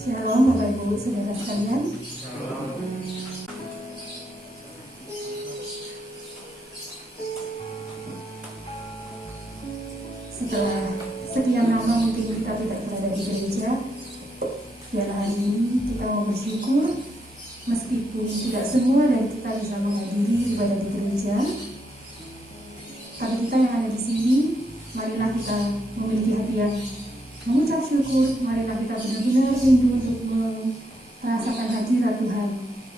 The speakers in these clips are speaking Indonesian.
Shalom Bapak Ibu Saudara sekalian. Setelah sekian lama mungkin kita tidak berada di gereja, biar hari ini kita mau bersyukur meskipun tidak semua dari kita bisa menghadiri ibadah di gereja. Tapi kita yang ada di sini, marilah kita memiliki hati yang mengucap syukur. Marilah kita benar-benar rindu untuk merasakan hadirat Tuhan,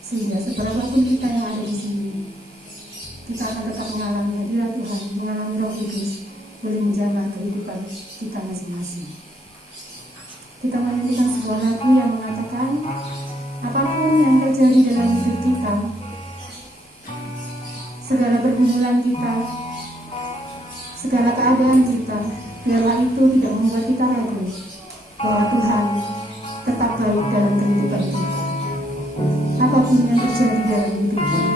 sehingga seberapapun kita yang ada di sini, kita akan tetap mengalami hadirat Tuhan, mengalami Roh Kudus, boleh menjaga kehidupan kita masing-masing. Kita menyanyikan sebuah lagu yang mengatakan, apapun yang terjadi dalam hidup kita, segala pergumulan kita, segala keadaan kita, biarlah itu tidak membuat kita ragu bahwa Tuhan tetap baik dalam kehidupan kita. Apapun yang terjadi dalam hidup kita,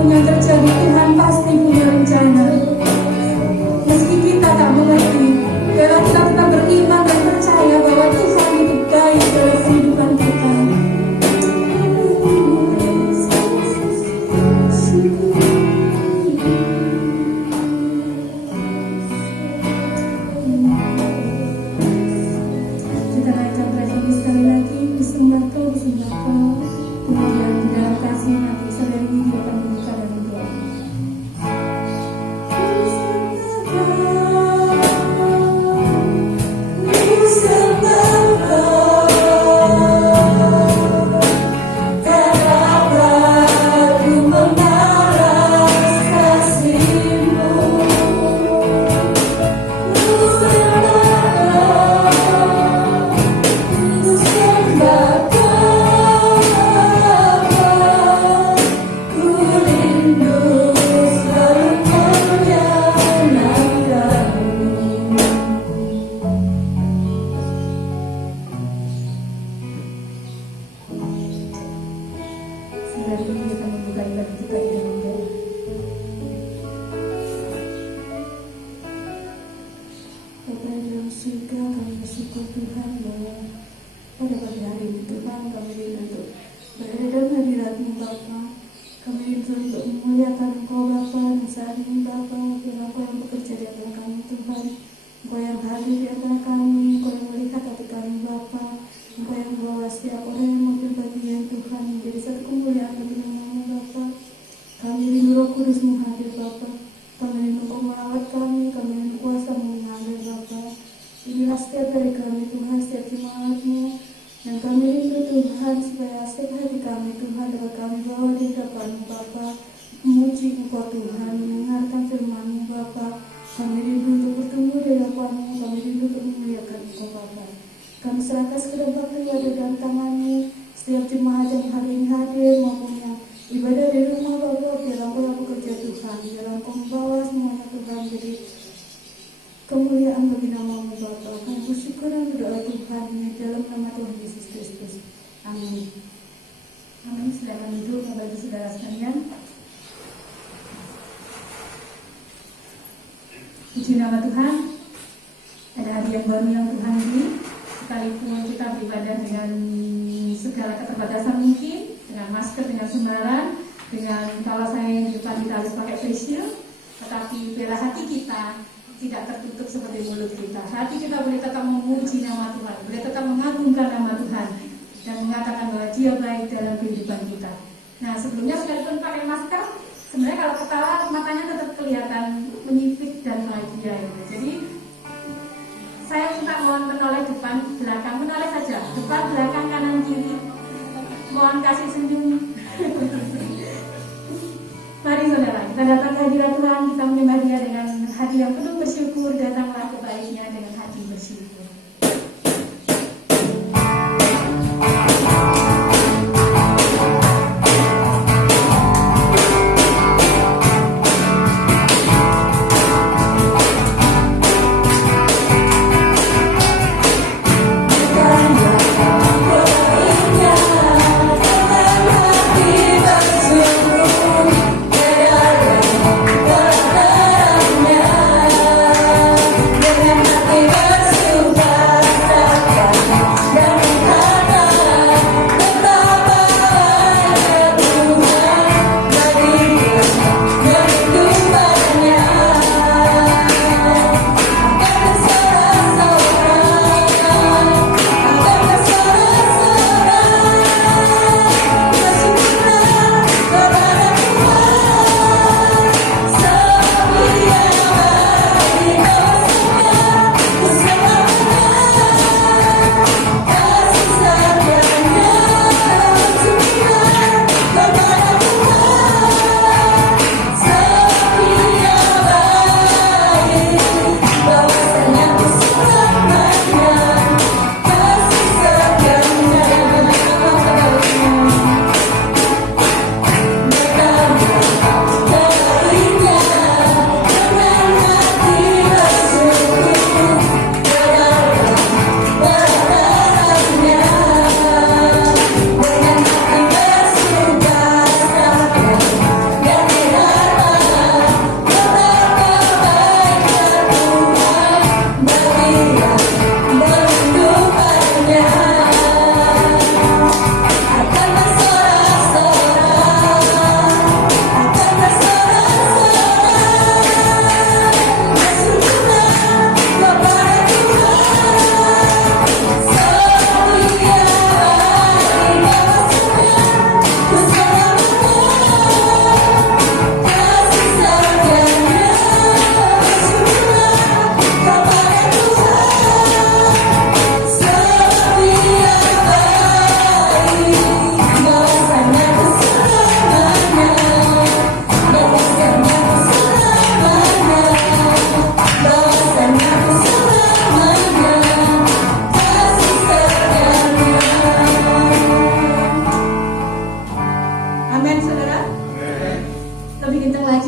apapun yang terjadi, Tuhan pasti punya rencana. Meski kita tak mengerti, biarlah kita tetap beriman dan percaya bahwa Tuhan itu baik dalam kehidupan kita. Kita naikkan lagi sekali lagi, disembah Kau, kemudian di dalam kasih nanti saudari ini akan membuka dan berdoa. Saudari ini akan membuka ibadah kita dengan doa. Bapa yang dalam surga, kami bersyukur Tuhan bahwa pada pagi hari ini Tuhan kami rindu untuk berada dalam hadirat-Mu Bapa. Kami rindu untuk memuliakan Engkau Bapa, dan saat ini Bapa, biar Engkau yang bekerja di antara kami Tuhan. Engkau yang hadir di antara kami, Engkau yang melihat hati kami Bapa. Engkau yang membawa setiap orang yang mengambil bagian Tuhan menjadi satu kemuliaan bagi nama-Mu Bapa. Kami rindu Roh Kudus-Mu hadir Bapa. Kami rindu Engkau merawat kami rindu kuasa-Mu mengalir Bapa. Inilah setiap dari kami Tuhan, setiap jemaat-Mu. Dan kami rindu Tuhan supaya setiap hari kami Tuhan dapat kami bawa di hadapan-Mu Bapa, memuji Engkau Tuhan, mendengarkan firman-Mu Bapa. Kami rindu untuk bertemu di hadapan-Mu, kami rindu untuk memuliakan Engkau Bapa. Kami serahkan segenap ibadah dalam tangan-Mu, setiap jemaat yang hari ini hadir maupun yang ibadah di rumah Bapa, biar Engkau yang bekerja Tuhan, biar Engkau membawa semuanya Tuhan jadi kemuliaan bagi nama-Mu Bapa. Kami bersyukur dan berdoa Tuhan di dalam nama Tuhan Yesus Kristus. Amin. Amin. Silakan duduk Bapak Ibu Saudara sekalian. Puji nama Tuhan. Ada hari yang baru yang Tuhan beri. Sekalipun kita beribadah dengan segala keterbatasan mungkin, dengan masker, dengan sembaran, dengan kalau saya di depan kita harus pakai face shield, tetapi biarlah hati kita tidak tertutup seperti mulut kita. Hati kita boleh tetap memuji nama Tuhan, boleh tetap mengagungkan nama Tuhan, dan mengatakan bahwa Dia baik dalam kehidupan kita. Nah, sebelumnya sekalipun pakai masker, sebenarnya kalau ketawa matanya tetap kelihatan menyipit dan bahagia. Jadi saya minta mohon menoleh depan, belakang, menoleh saja, depan, belakang, kanan, kiri. Mohon kasih senyum. Mari saudara, kita datang ke hadirat Tuhan, kita menyembah Dia dengan hati yang penuh bersyukur, datanglah kebaiknya dengan hati bersyukur. Dengan hati bersyukur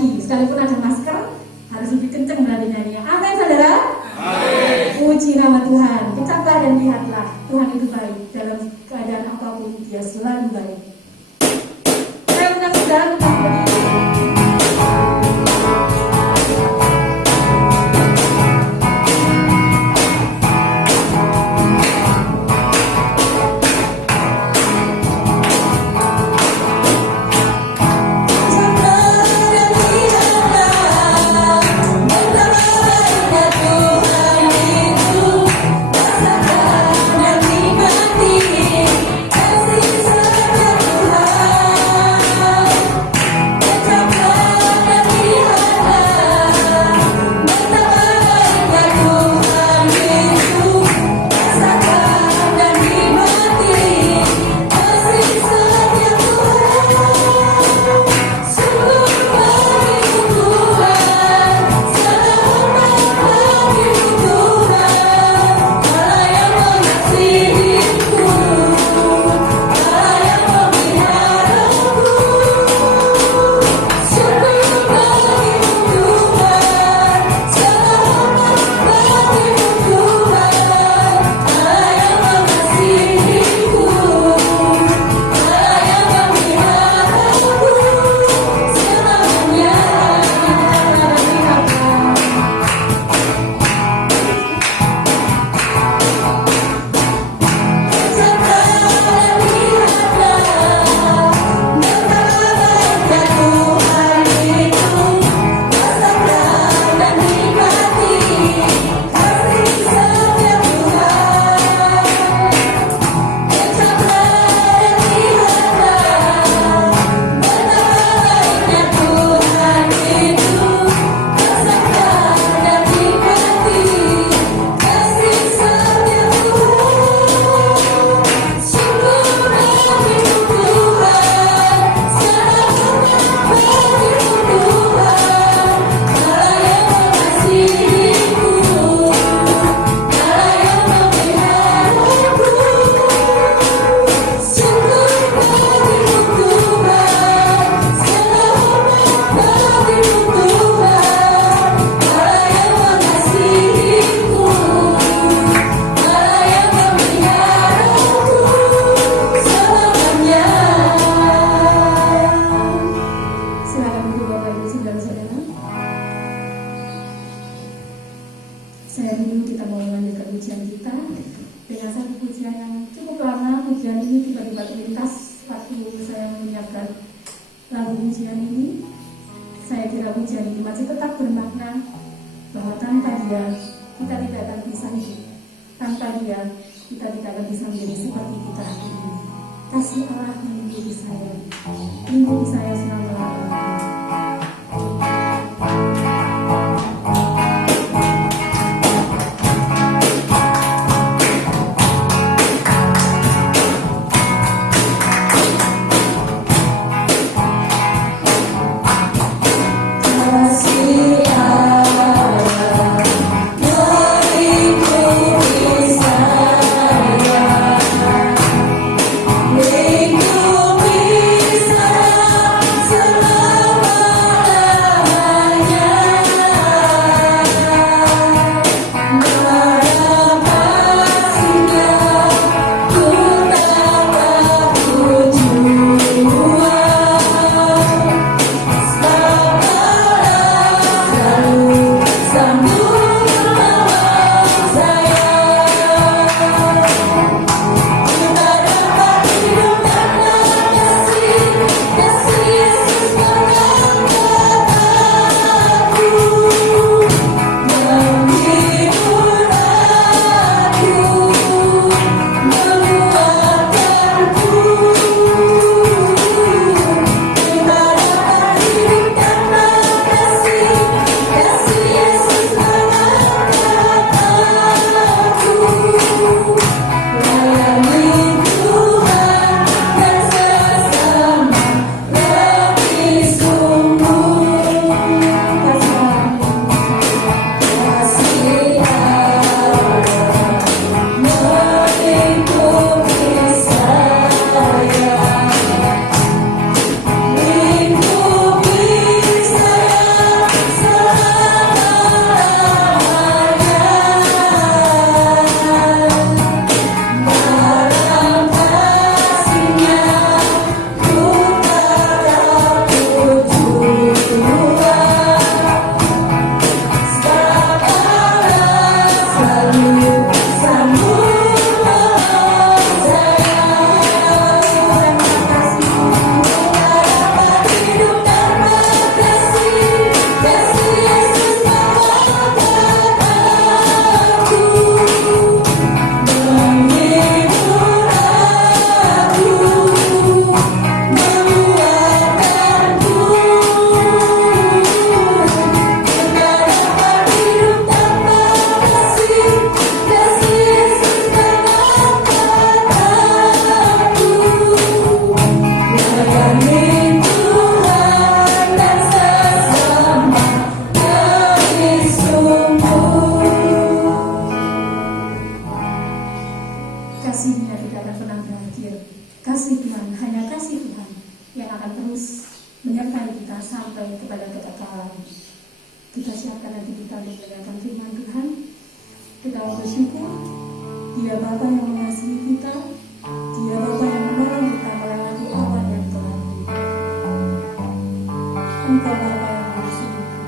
lagi. Sekalipun ada masker, harus lebih kenceng berani nyanyi. Amin, saudara. Amin. Puji nama Tuhan. Kecaplah dan lihatlah, Tuhan itu baik. Dalam keadaan apapun, Dia selalu baik. Saya undang saudara untuk berdiri. Saya rindu kita mau melanjutkan ujian kita dengan satu pujian yang cukup lama. Pujian ini tiba-tiba terlintas waktu saya menyiapkan lagu pujian ini. Saya kira pujian ini masih tetap bermakna bahwa tanpa Dia kita tidak akan bisa hidup. Tanpa Dia kita tidak akan bisa menjadi seperti kita hari ini. Kasih Allah melindungi saya, lindungi saya selama-lamanya. Lindungi saya selama hanya kasih Tuhan yang akan terus menyertai kita sampai kepada kekekalan. Kita siapkan nanti kita mendengarkan firman Tuhan. Kita bersyukur Dia Bapa yang mengasihi kita, Dia Bapa yang menolong kita melewati awan yang gelap. Engkau Bapa yang mengasihi kita.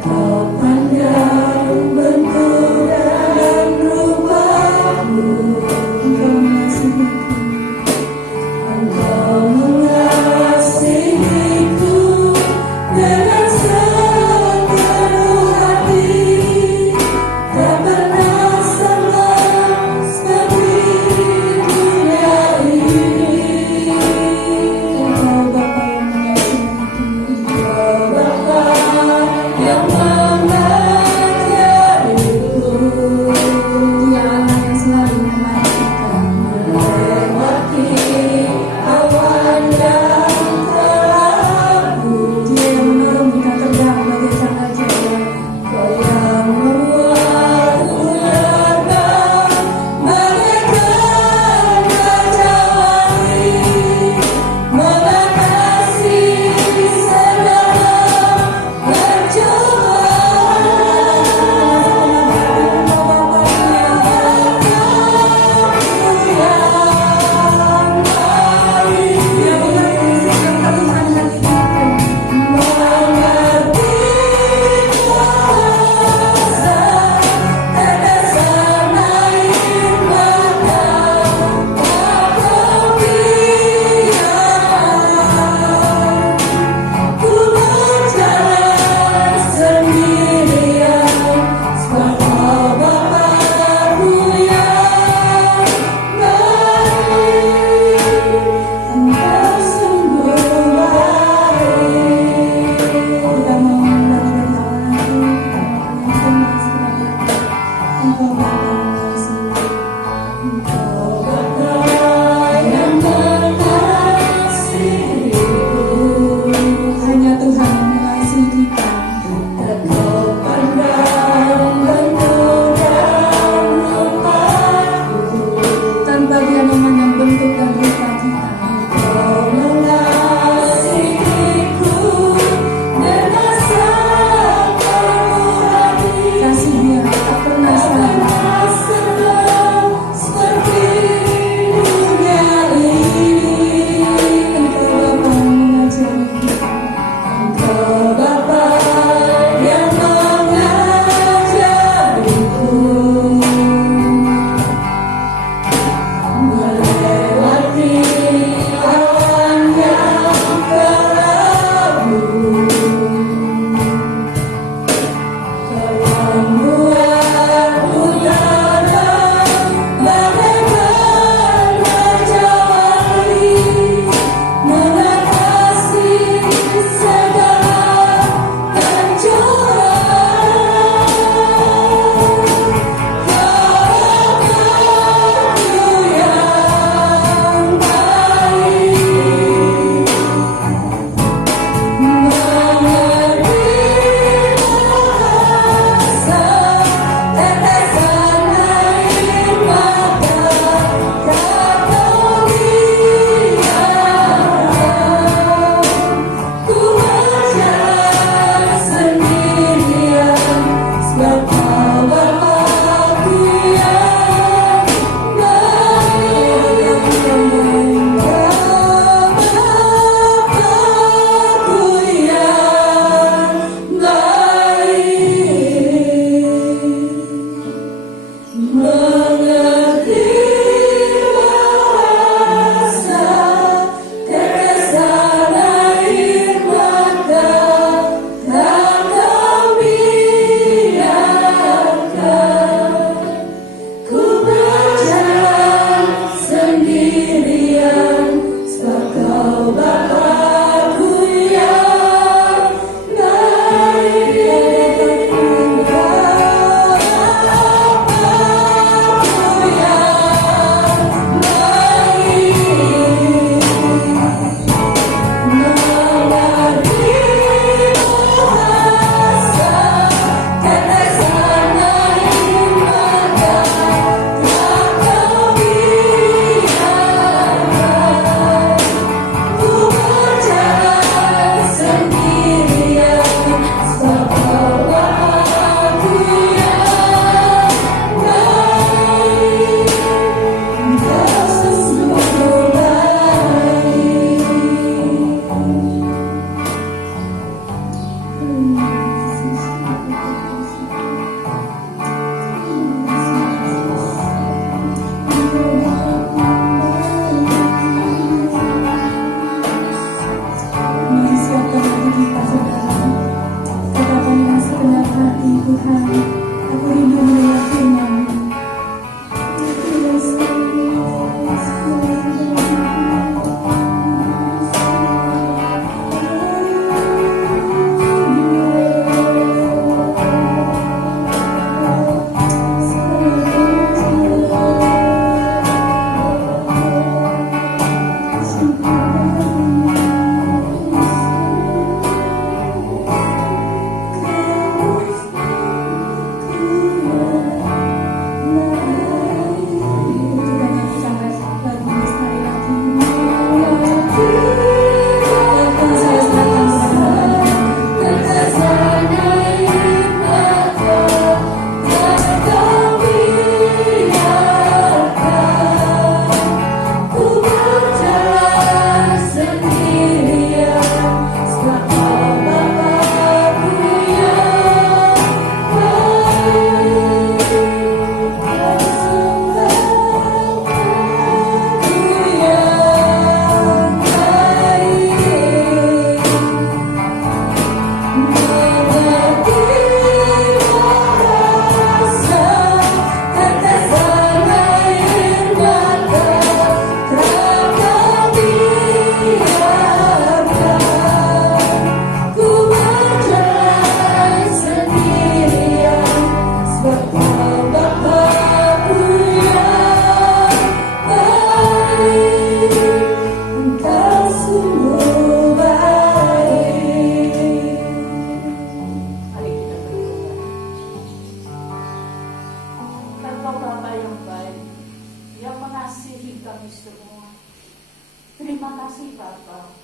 Kau pandang bentuk dan rupa mengasihi kami semua. Terima kasih Bapa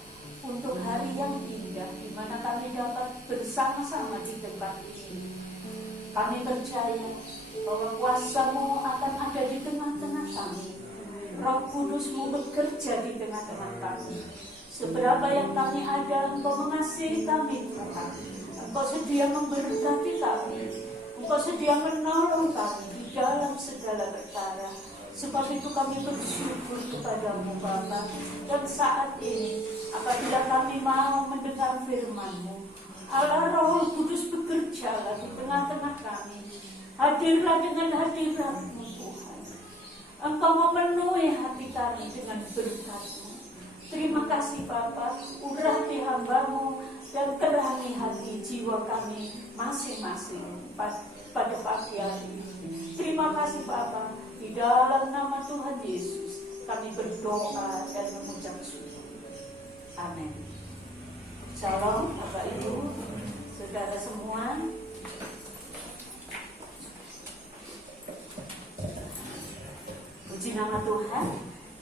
untuk hari yang indah di mana kami dapat bersama-sama di tempat ini. Kami percaya bahwa kuasa-Mu akan ada di tengah-tengah kami. Roh Kudus-Mu bekerja di tengah-tengah kami. Seberapa yang kami ada, Engkau mengasihi kami Tuhan. Engkau sedia memberkati kami. Engkau sedia menolong kami di dalam segala perkara. Sebab itu kami bersyukur kepada-Mu Bapa. Dan saat ini apabila kami mau mendengar firman-Mu, Allah Roh Kudus bekerjalah di tengah-tengah kami. Hadirlah dengan hadirat-Mu Tuhan. Engkau memenuhi hati kami dengan berkat-Mu. Terima kasih Bapa, urapi hamba-Mu dan terangi hati jiwa kami masing-masing pada pagi hari ini. Terima kasih Bapa. Di dalam nama Tuhan Yesus kami berdoa dan mengucap syukur. Amin. Shalom Bapak Ibu, saudara semua. Puji nama Tuhan.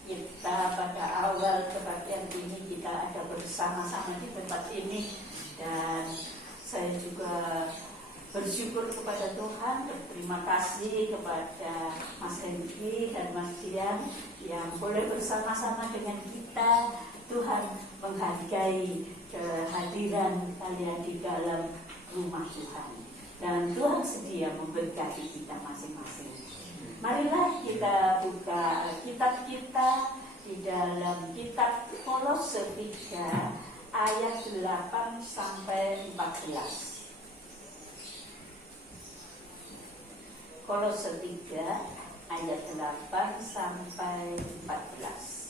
Kita pada awal kebaktian ini kita ada bersama-sama di tempat ini. Dan saya juga bersyukur kepada Tuhan, berterima kasih kepada Mas Henry dan Mas Dian yang boleh bersama-sama dengan kita. Tuhan menghargai kehadiran kalian di dalam rumah Tuhan. Dan Tuhan sedia memberkati kita masing-masing. Marilah kita buka kitab kita di dalam kitab Kolose 3 ayat 8 sampai 14. Kolose 3 ayat 8 sampai 14.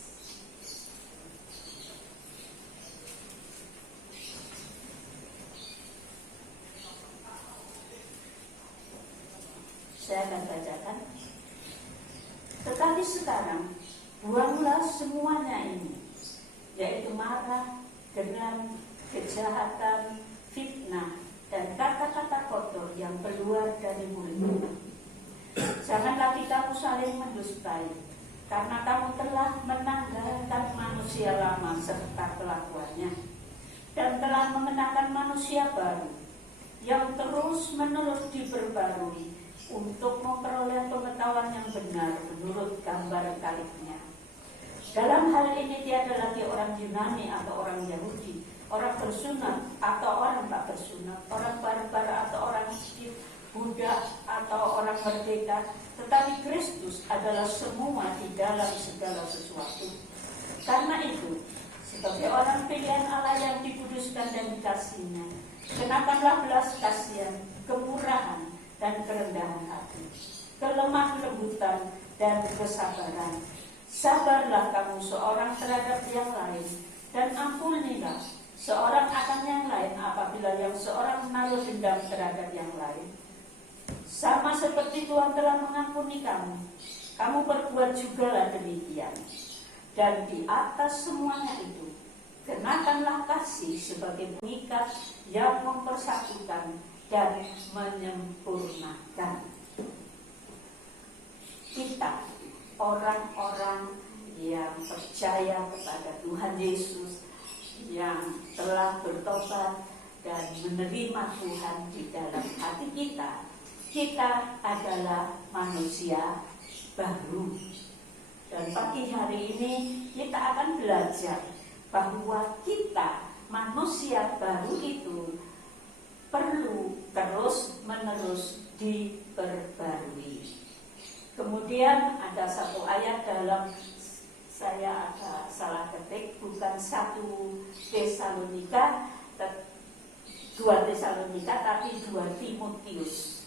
Saya akan bacakan. Tetapi sekarang buanglah semuanya ini, yaitu marah, dendam, kejahatan, fitnah, dan kata-kata kotor yang keluar dari mulutmu. Jangan lagi kamu saling mendustai, karena kamu telah menanggalkan manusia lama serta kelakuannya, dan telah mengenakan manusia baru, yang terus-menerus diperbarui untuk memperoleh pengetahuan yang benar menurut gambar kaliknya. Dalam hal ini tiada lagi orang Yunani atau orang Yahudi, orang bersunat atau orang tak bersunat, orang barbar atau orang miskin, budak atau orang merdeka, tetapi Kristus adalah semua di dalam segala sesuatu. Karena itu, sebagai orang pilihan Allah yang dikuduskan dan dikasihinya, kenakanlah belas kasihan, kemurahan, dan kerendahan hati, kelemah lembutan, dan kesabaran. Sabarlah kamu seorang terhadap yang lain, dan ampunilah seorang akan yang lain apabila yang seorang menaruh dendam terhadap yang lain. Sama seperti Tuhan telah mengampuni kamu, kamu berbuat jugalah demikian. Dan di atas semuanya itu, kenakanlah kasih sebagai pengikat yang mempersatukan dan menyempurnakan. Kita orang-orang yang percaya kepada Tuhan Yesus, yang telah bertobat dan menerima Tuhan di dalam hati kita, kita adalah manusia baru. Dan pagi hari ini kita akan belajar bahwa kita manusia baru itu perlu terus-menerus diperbarui. Kemudian ada satu ayat dalam, saya agak salah ketik, bukan 1 Tesalonika, 2 Tesalonika, tapi 2 Timotius.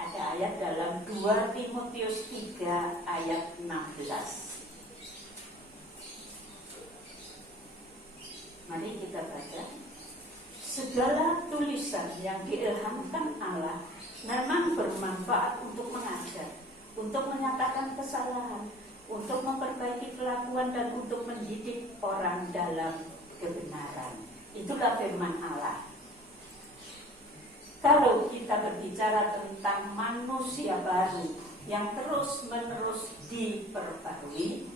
Ada ayat dalam 2 Timotius 3 ayat 16. Mari kita baca. Segala tulisan yang diilhamkan Allah memang bermanfaat untuk mengajar, untuk menyatakan kesalahan, untuk memperbaiki kelakuan, dan untuk mendidik orang dalam kebenaran. Itulah firman Allah. Kalau kita berbicara tentang manusia baru yang terus-menerus diperbarui.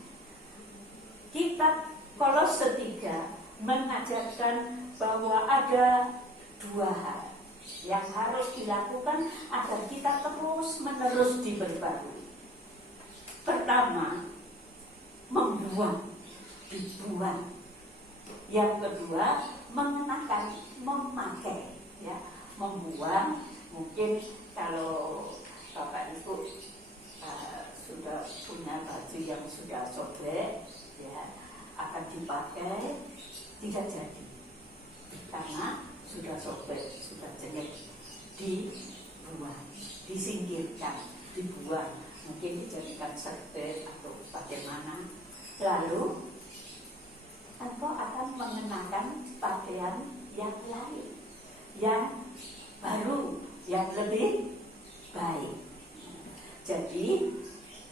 Kitab Kolose 3 mengajarkan bahwa ada dua hal yang harus dilakukan agar kita terus-menerus diperbarui. Pertama, membuang, dibuang. Yang kedua, mengenakan, memakai. Ya, membuang, mungkin kalau Bapak Ibu sudah punya baju yang sudah sobek, ya, akan dipakai, tidak jadi karena sudah sobek, sudah jelek, dibuang, disingkirkan, dibuang, mungkin dijadikan serbet atau bagaimana. Lalu engkau akan mengenakan pakaian yang lain, yang baru, yang lebih baik. Jadi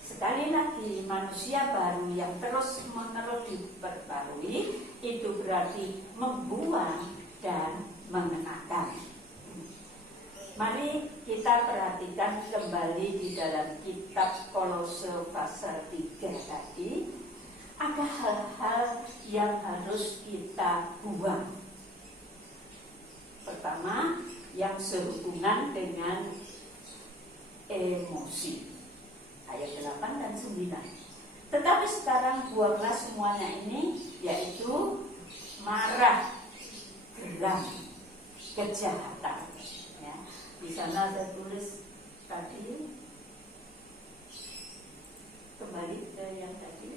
sekali lagi, manusia baru yang terus-menerus diperbarui itu berarti membuang dan mengenakan. Mari kita perhatikan kembali di dalam kitab Kolose pasal 3 tadi. Ada hal-hal yang harus kita buang. Pertama, yang sehubungan dengan emosi. Ayat 8 dan 9. Tetapi sekarang buanglah semuanya ini, yaitu marah, geram, kejahatan. Ya, di sana saya tulis tadi, kembali ke yang tadi.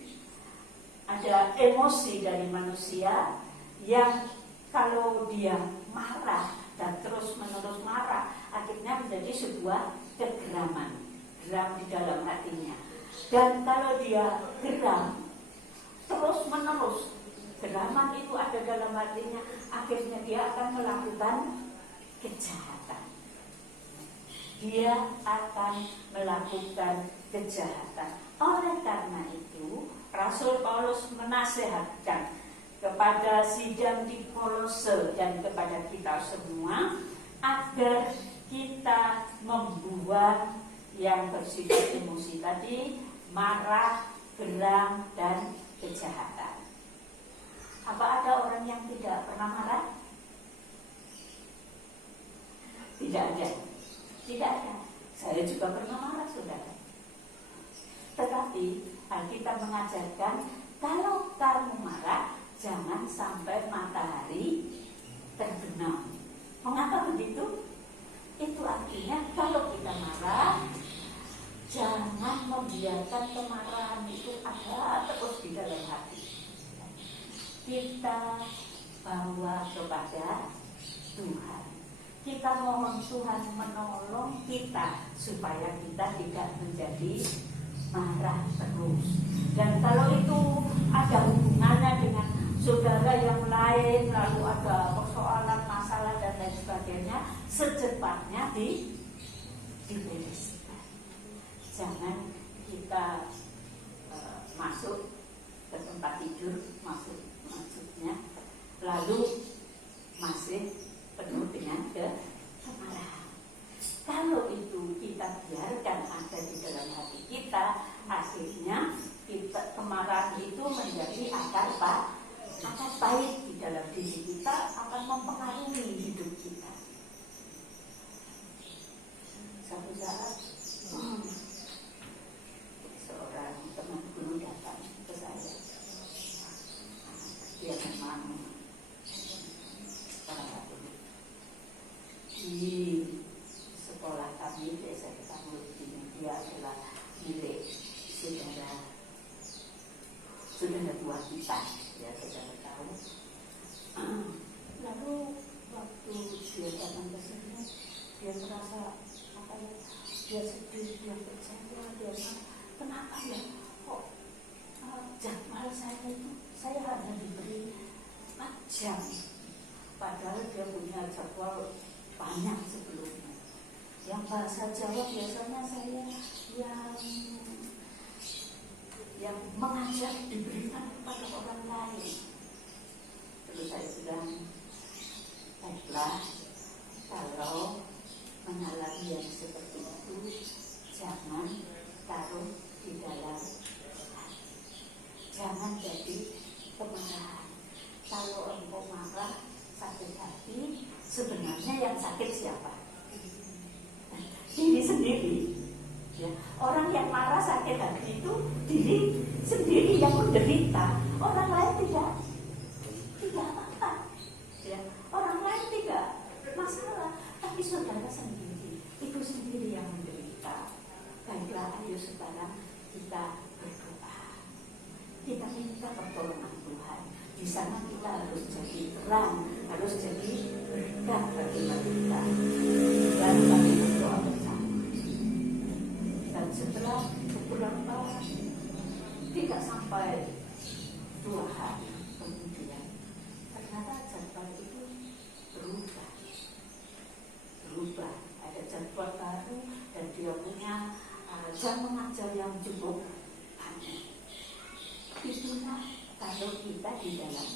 Ada emosi dari manusia yang kalau dia marah dan terus-menerus marah, akhirnya menjadi sebuah kegeraman, geram di dalam hatinya. Dan kalau dia geram terus-menerus, geraman itu ada dalam hatinya, akhirnya dia akan melakukan kejahatan. Dia akan melakukan kejahatan. Oleh karena itu, Rasul Paulus menasihatkan kepada sidang di Kolose dan kepada kita semua agar kita membuang yang bersifat emosi tadi, marah, geram, dan kejahatan. Apa ada orang yang tidak pernah marah? Tidak ada. Tidak ada. Saya juga pernah marah, saudara. Tetapi Alkitab mengajarkan kalau kamu marah, jangan sampai matahari terbenam. Mengapa begitu? Itu artinya kalau kita marah, jangan membiarkan kemarahan itu ada terus di dalam hati. Kita bawa kepada Tuhan. Kita mohon Tuhan menolong kita supaya kita tidak menjadi marah terus. Dan kalau itu ada hubungannya dengan saudara yang lain, lalu ada persoalan, masalah dan lain sebagainya, secepatnya dibereskan. Jangan kita masuk ke tempat tidur, maksudnya lalu masih penuh dengan kemarahan. Kalau itu kita biarkan ada di dalam hati kita, akhirnya kemarahan itu menjadi akar pahit di dalam diri kita, akan mempengaruhi hidup kita. Suatu saat seorang teman guru datang ke saya. Dia memang di sekolah kami, desa Ketamulitin, dia adalah milik saudara tua kita, ya saudara tahu. Lalu waktu dia datang ke sini, dia merasa dia sedih, dia kecewa, dia kenapa ya kok jadwal saya itu saya hanya diberi 4 jam, padahal dia punya jadwal banyak sebelumnya. Yang bahasa Jawa biasanya saya yang mengajar diberikan kepada orang lain. Terus saya bilang, baiklah, kalau mengalami yang seperti itu, jangan taruh di dalam hati. Jangan jadi kemarahan. Kalau engkau marah, sakit hati, sebenarnya yang sakit siapa? Diri sendiri. Ya. Orang yang marah sakit hati itu diri sendiri yang menderita. Orang lain tidak apa-apa. Ya. Orang lain tidak masalah. Tapi saudara sendiri, itu sendiri yang menderita. Baiklah, ayo sekarang kita berdoa. Kita minta pertolongan Tuhan. Di sana kita harus jadi terang, harus jadi berkat bagi kita. Dan kami berdoa bersama. Dan setelah beberapa, tidak sampai 2 hari kemudian, ternyata jadwal itu berubah. Ada jadwal baru dan dia punya jam mengajar yang cukup banyak. Itulah kalau kita di dalam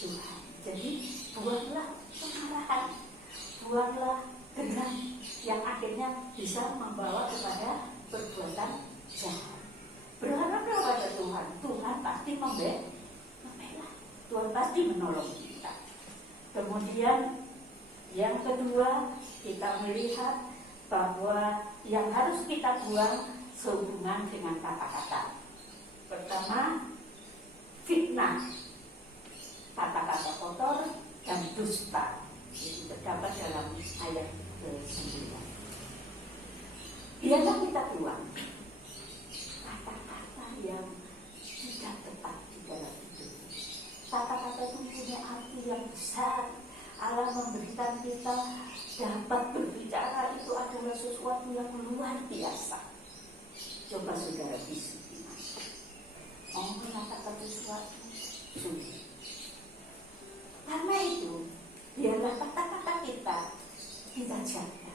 Tuhan. Jadi buanglah kemarahan, buanglah geram yang akhirnya bisa membawa kepada perbuatan jahat. Berharaplah pada Tuhan. Tuhan pasti membela. Tuhan pasti menolong kita. Kemudian yang kedua, kita melihat bahwa yang harus kita buang sehubungan dengan kata-kata. Pertama, fitnah, kata-kata kotor dan dusta. Itu terdapat dalam ayat ke-9. Biarlah kita buang kata-kata yang tidak tepat di dalam hidup. Kata-kata itu punya arti yang besar. Allah memberikan kita dapat berbicara, itu adalah sesuatu yang luar biasa. Coba saudara bisu. Mau mengatakan sesuatu sulit. Karena itu, biarlah kata-kata kita jaga.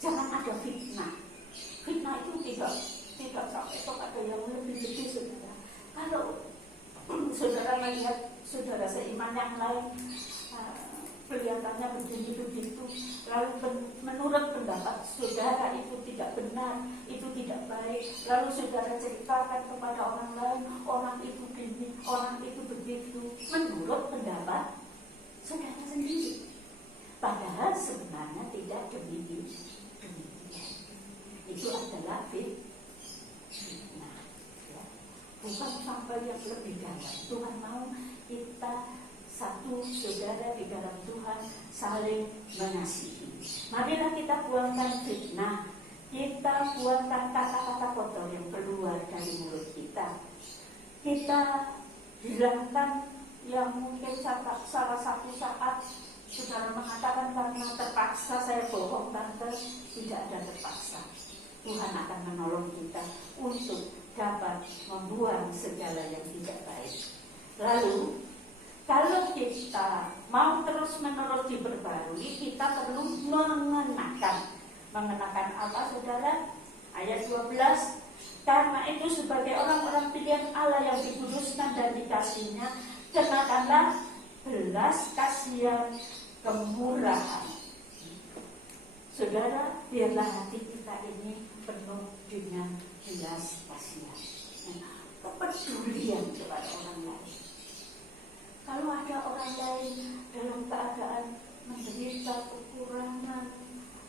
Jangan ada fitnah. Fitnah itu tidak sampai kepada yang lebih gede, saudara. Kalau saudara melihat saudara seiman yang lain kelihatannya begini begitu, lalu menurut pendapat saudara itu tidak benar, itu tidak baik, lalu saudara ceritakan kepada orang lain, orang itu begini, orang itu begitu, menurut pendapat saudara sendiri. Padahal sebenarnya tidak demikian. Itu adalah fitnah. Ya. Bukan sampai yang lebih dalam. Tuhan mau kita satu saudara di dalam Tuhan saling mengasihi. Marilah kita buangkan fitnah, kita buangkan kata-kata kotor yang keluar dari mulut kita. Kita hilangkan yang mungkin salah satu saat saudara mengatakan karena terpaksa saya bohong, tante. Tidak ada terpaksa. Tuhan akan menolong kita untuk dapat membuang segala yang tidak baik. Lalu kalau kita mau terus-menerus diperbarui, kita perlu mengenakan apa, saudara? Ayat 12. Karena itu sebagai orang-orang pilihan Allah yang dikuduskan dan dikasihnya, kenakanlah belas kasihan, kemurahan. Saudara, biarlah hati kita ini penuh dengan belas kasihan, kepedulian kepada orang lain. Kalau ada orang lain dalam keadaan menderita kekurangan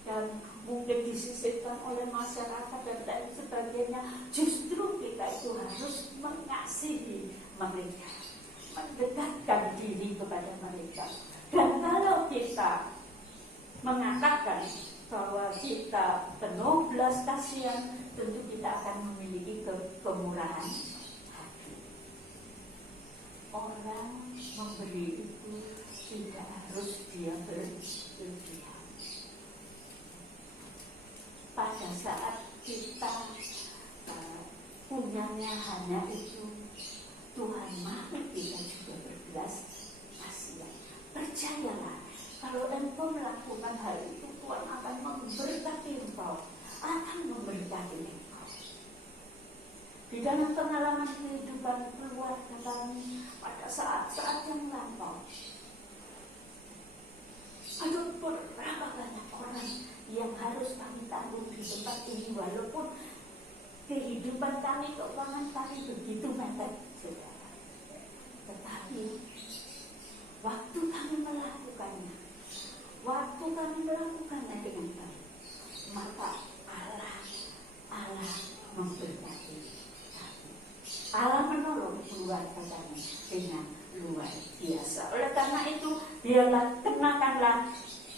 dan mungkin disisihkan oleh masyarakat dan lain sebagainya, justru kita itu harus mengasihi mereka, mendekatkan diri kepada mereka. Dan kalau kita mengatakan bahwa kita penuh belas kasihan, tentu kita akan memiliki kemurahan hati. Orang memberi itu tidak harus dia berlebihan. Pada saat kita punyanya hanya itu, Tuhan mau kita juga berbelas kasihan. Percayalah, kalau engkau melakukan hal itu, Tuhan akan memberkati engkau, akan memberkati engkau. Di dalam pengalaman kehidupan keluarga kami pada saat-saat yang lampau, ada berapa banyak orang yang harus kami tanggung di tempat ini, walaupun kehidupan kami, keuangan kami begitu mepet, saudara. Tetapi waktu kami melakukannya dengan baik, maka Allah memberkati kami. Allah menolong keluarga kami dengan luar biasa. Oleh karena itu, biarlah kenakanlah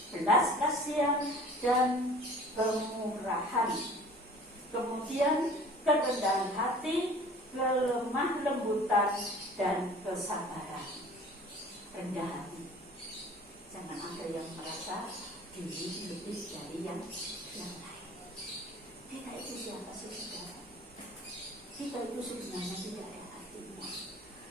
belas kasihan dan kemurahan, kemudian kerendahan hati, kelemah lembutan dan kesabaran. Rendah hati. Jangan ada yang merasa diri lebih dari yang lain. Kita itu siapa sih, saudara? Kita itu sebenarnya tidak ada hatinya.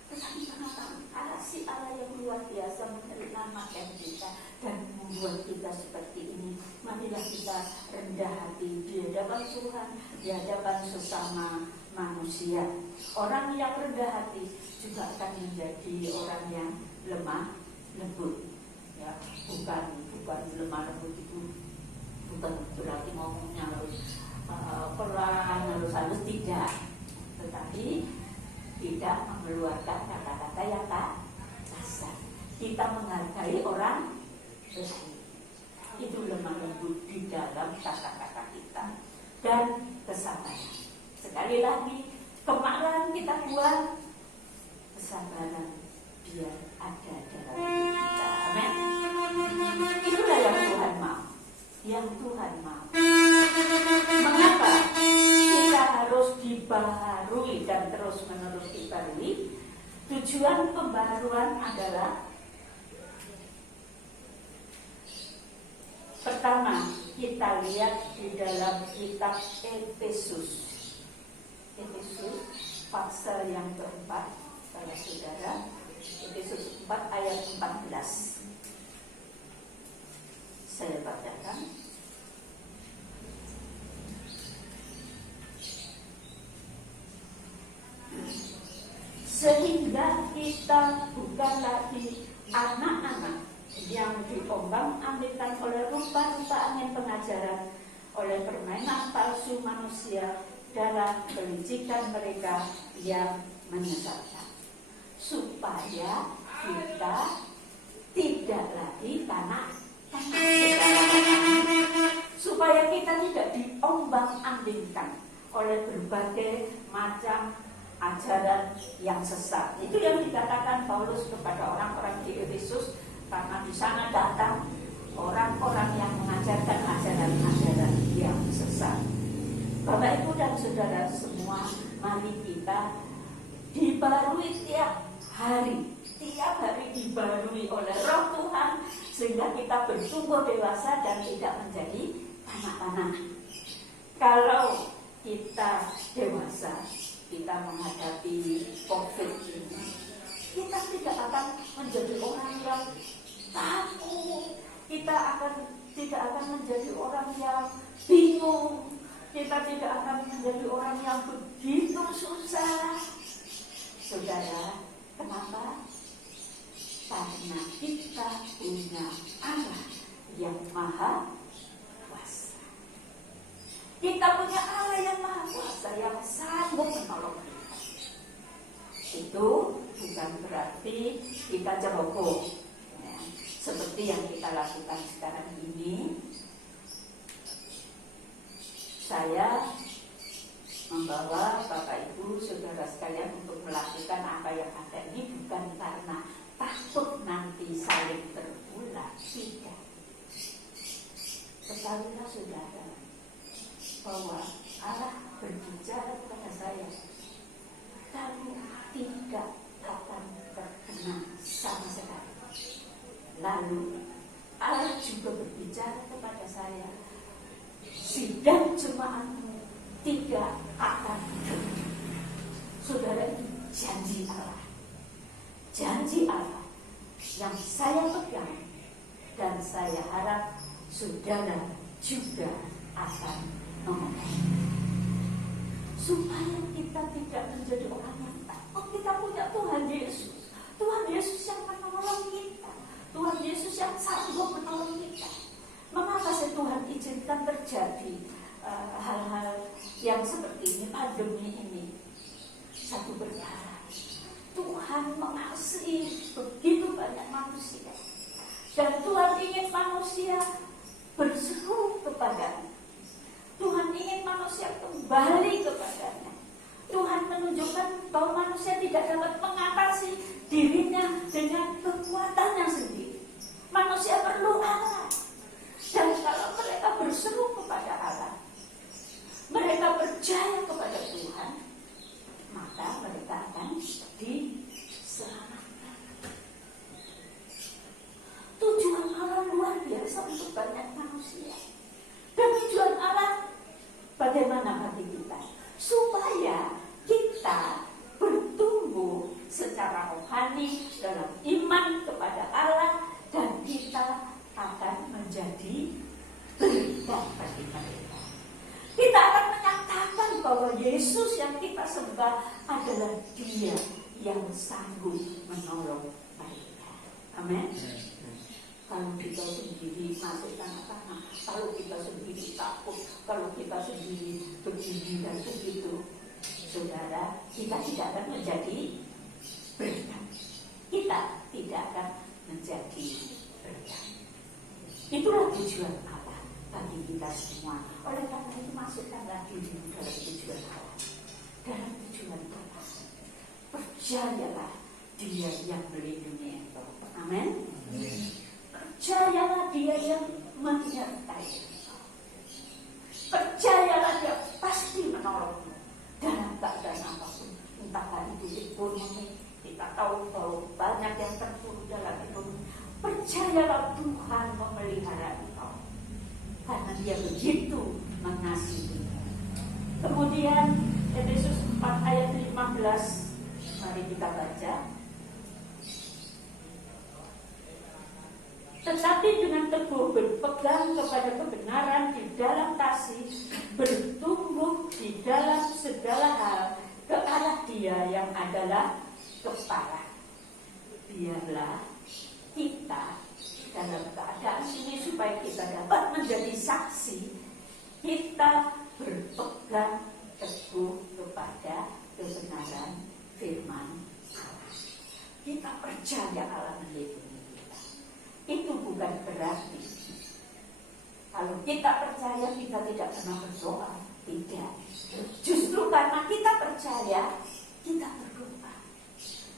Tetapi kenapa kasih Allah yang luar biasa menyelamatkan kita dan membuat kita seperti ini? Marilah kita rendah hati di hadapan Tuhan, di hadapan sesama manusia. Orang yang rendah hati juga akan menjadi orang yang lemah lembut. Ya, bukan lemah lembut itu bukan berarti ngomongnya harus pelan, harus halus, tidak. Tetapi tidak mengeluarkan kata-kata yang kasar. Kita menghargai orang lain. Itu lemah lembut di dalam kata-kata kita. Dan kesabaran. Sekali lagi, kemarahan kita buang, kesabaran biar ada dalam hidup kita. Amin. Itulah yang Tuhan mau. Yang Tuhan mau. Mengapa kita harus dibaharui dan terus-menerus dibaharui? Tujuan pembaharuan adalah pertama, kita lihat di dalam kitab Efesus. Efesus pasal yang keempat, saudara. Efesus 4 ayat 14. Saya bacakan. Sehingga kita bukan lagi anak-anak yang diombang-ambingkan oleh rupa-rupa angin pengajaran, oleh permainan palsu manusia dalam kelicikan mereka yang menyesatkan, supaya kita tidak lagi supaya kita tidak diombang-ambingkan oleh berbagai macam ajaran yang sesat. Itu yang dikatakan Paulus kepada orang-orang di Efesus, karena di sana datang orang-orang yang mengajarkan ajaran-ajaran yang sesat. Bapak, Ibu, dan saudara semua, mari kita dibarui tiap hari dibarui oleh Roh Tuhan, sehingga kita bertumbuh dewasa dan tidak menjadi anak-anak. Kalau kita dewasa, kita menghadapi COVID ini, kita tidak akan menjadi orang yang takut, kita tidak akan menjadi orang yang bingung, kita tidak akan menjadi orang yang begitu susah. Saudara, kenapa? Karena kita punya Allah yang maha kuasa. Kita punya Allah yang maha kuasa, yang sanggup menolong kita. Itu bukan berarti kita ceroboh, ya, seperti yang kita lakukan sekarang ini. Saya membawa Bapak Ibu saudara sekalian untuk melakukan apa yang ada ini bukan karena takut nanti saling terpulang, tidak. Ketahuilah saudara bahwa Allah berbicara kepada saya, kamu tidak akan terkena sama sekali. Lalu Allah juga berbicara kepada saya, sidang jemaatmu tidak akan terkena. Saudara, itu janji Allah. Janji Allah yang saya pegang, dan saya harap saudara juga akan memegang. Supaya kita tidak menjadi orang yang takut. Kita punya Tuhan Yesus. Tuhan Yesus yang menolong kita. Tuhan Yesus yang sanggup menolong kita. Mengapa sih Tuhan izinkan terjadi hal-hal yang seperti ini? Tuhan mengasihi begitu banyak manusia. Dan Tuhan ingin manusia berseru kepadanya. Tuhan ingin manusia kembali kepadanya. Tuhan menunjukkan bahwa manusia tidak dapat mengatasi dirinya dengan kekuatannya sendiri. Manusia perlu Allah. Dan kalau mereka berseru kepada Allah, mereka percaya kepada Tuhan, maka mereka akan diselamatkan. Tujuan Allah luar biasa untuk banyak manusia. Dan tujuan Allah bagaimana bagi kita? Supaya kita bertumbuh secara rohani dalam iman kepada Allah, dan kita akan menjadi berkat bagi mereka. Kita akan menyatakan bahwa Yesus yang kita sembah adalah Dia yang sanggup menolong mereka. Amin. Kalau kita sendiri masuk tanah-tanah, kalau kita sendiri takut, kalau kita sendiri begini dan begitu, saudara, kita tidak akan menjadi berkat. Kita tidak akan menjadi berkat. Itulah tujuan Allah bagi kita semua. Oleh karena itu, masukkanlah dirimu dalam tujuan Allah, dalam tujuan Allah. Percayalah Dia yang melindungi engkau. Amin. Percayalah Dia yang menyertai engkau. Percayalah Dia pasti menolongmu dalam keadaan apapun. Entah itu ekonomi, kita tahu bahwa banyak yang terpuruk dalam ekonomi. Percayalah Tuhan memelihara engkau, karena Dia begitu mengasihi. Kemudian Efesus 4 ayat 15, mari kita baca. Tetapi dengan teguh berpegang kepada kebenaran di dalam kasih, bertumbuh di dalam segala hal ke arah Dia yang adalah kepala. Biarlah kita dalam keadaan ini, supaya kita dapat menjadi saksi, kita berpegang teguh kepada kebenaran firman Allah. Kita percaya Allah melindungi kita. Itu bukan berarti kalau kita percaya kita tidak pernah berdoa. Tidak. Justru karena kita percaya, kita berdoa.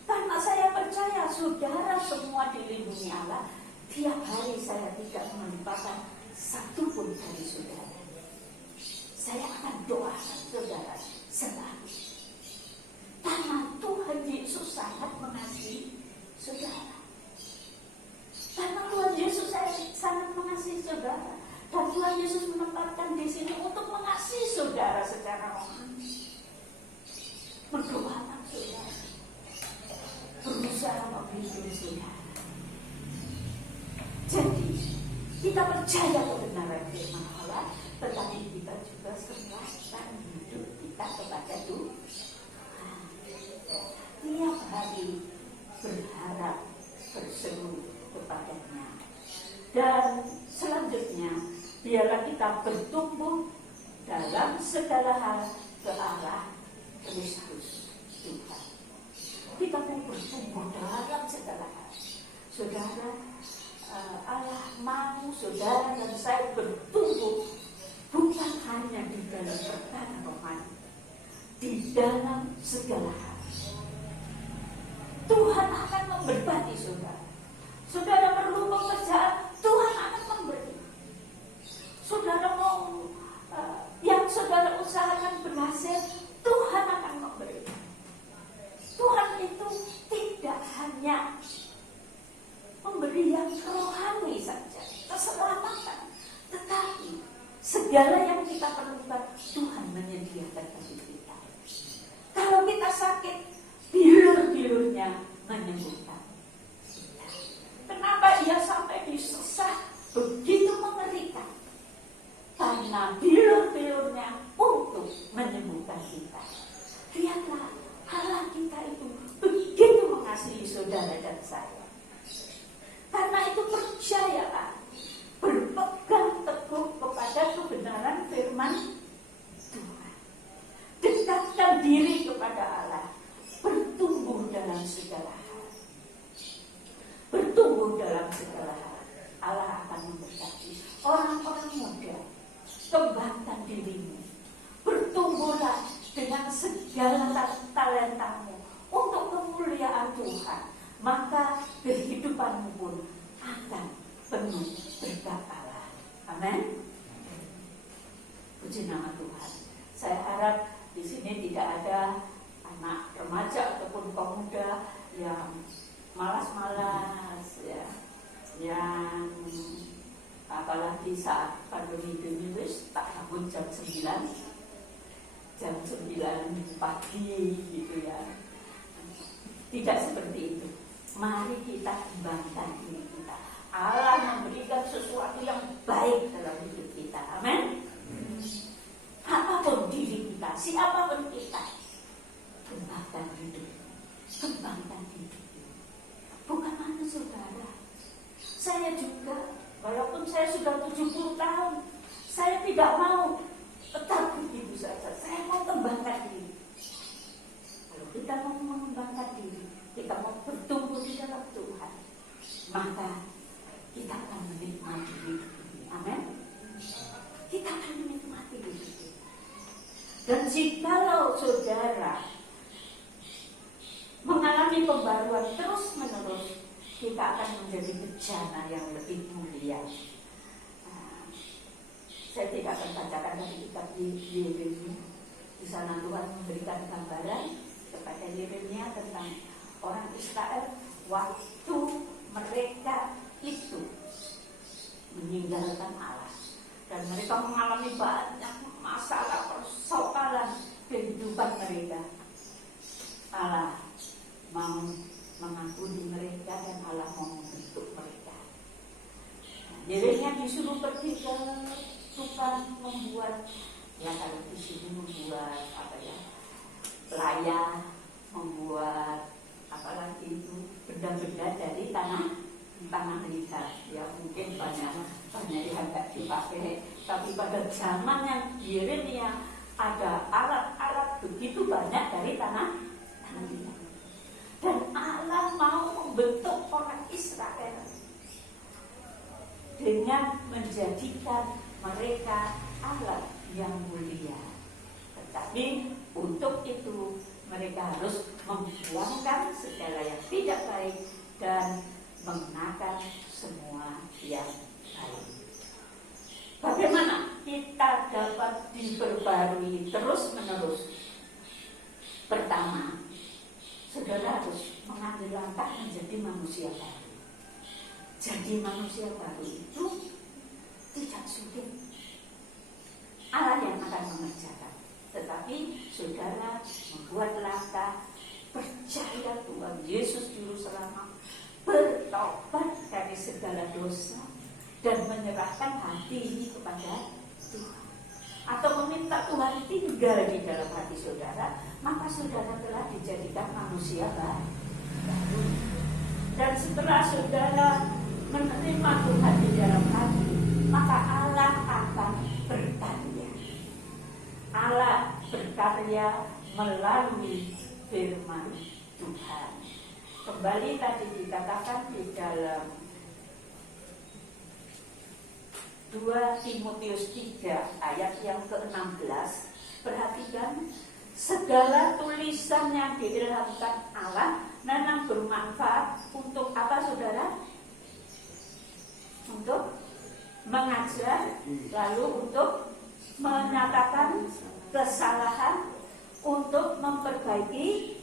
Karena saya percaya saudara semua dilindungi Allah, tiap hari saya tidak melupakan satu pun dari saudara. Saya akan doakan saudara selalu. Karena Tuhan Yesus sangat mengasihi saudara. Karena Tuhan Yesus sangat mengasihi saudara. Dan Tuhan Yesus menempatkan di sini untuk mengasihi saudara secara rohani. Mendoakan saudara, berusaha melindungi saudara. Jadi kita percaya kebenaran firman Allah, tetapi kita juga serahkan hidup kita kepada Tuhan. Tiap hari berharap, berseru kepadanya. Dan selanjutnya, biarlah kita bertumbuh dalam segala hal ke arah Kristus Tuhan. Kita mau bertumbuh dalam segala hal. Saudara, Allah mau saudara dan saya bertumbuh bukan hanya di dalam perkara rohani, di dalam segala hal. Tuhan akan memberkati saudara. Saudara perlu pekerjaan, Tuhan akan memberi. Saudara mau yang saudara usahakan berhasil, Tuhan akan memberi. Tuhan itu tidak hanya memberi yang rohani saja, keselamatan, tetapi segala yang kita perlukan Tuhan menyediakan bagi kita. Kalau kita sakit, bilur-bilurnya menyembuhkan kita. Kenapa Ia sampai disesah begitu mengerikan? Karena bilur-bilurnya untuk menyembuhkan kita. Lihatlah, Allah kita itu begitu mengasihi saudara dan saya. Karena itu percayalah, berpegang teguh kepada kebenaran firman Tuhan. Dekatkan diri kepada Allah, bertumbuh dalam segala hal. yang malas-malas ya, yang apalagi saat pandemi ini wis tak bangun jam 9 pagi gitu ya. Tidak seperti itu. Mari kita kembangkan diri kita. Allah memberikan sesuatu yang baik dalam hidup kita. Amin. Apapun diri kita, siapapun kita, kembangkan hidup. Kembangkan hidup. Bukan hanya saudara. Saya juga, walaupun saya sudah 70 tahun, saya tidak mau tetap begitu saja. Saya mau kembangkan diri. Kalau kita mau mengembangkan diri, kita mau bertumbuh di dalam Tuhan, maka kita akan menikmati hidup ini. Amin. Kita akan menikmati hidup ini. Dan jikalau saudara mengalami pembaruan terus menerus, kita akan menjadi bejana yang lebih mulia. Saya tidak akan bacakan dari kitab Yeremia. Di sana Tuhan memberikan gambaran kepada Yeremia tentang orang Israel waktu mereka itu meninggalkan Allah dan mereka mengalami banyak masalah persoalan kehidupan mereka. Allah mau mengampuni mereka dan Allah mau membentuk mereka. Yeremia disuruh pergi ke tukang membuat, ya kalau di sini membuat apa ya, layar, membuat apalagi itu benda-benda dari tanah liat. Ya mungkin banyak yang tidak dipakai, tapi pada zaman yang Yeremia ada alat-alat begitu banyak dari tanah liat. Dan Allah mau membentuk orang Israel dengan menjadikan mereka alat yang mulia. Tetapi untuk itu mereka harus membuangkan segala yang tidak baik dan mengenakan semua yang baik. Bagaimana kita dapat diperbarui terus menerus? Pertama, saudara harus mengambil langkah menjadi manusia baru. Jadi manusia baru itu tidak sulit. Allah yang akan mengerjakan. Tetapi saudara membuat langkah, percaya Tuhan Yesus Juru Selamat, bertobat dari segala dosa dan menyerahkan hati ini kepada Tuhan, atau meminta Tuhan tinggal di dalam hati saudara, maka saudara telah dijadikan manusia baru. Dan setelah saudara menerima Tuhan di dalam hati, maka Allah akan berkarya. Allah berkarya melalui firman Tuhan. Kembali tadi dikatakan di dalam 2 Timotius 3 ayat yang ke-16. Perhatikan, segala tulisan yang diilhamkan Allah memang bermanfaat untuk apa saudara? Untuk mengajar, lalu untuk menyatakan kesalahan, untuk memperbaiki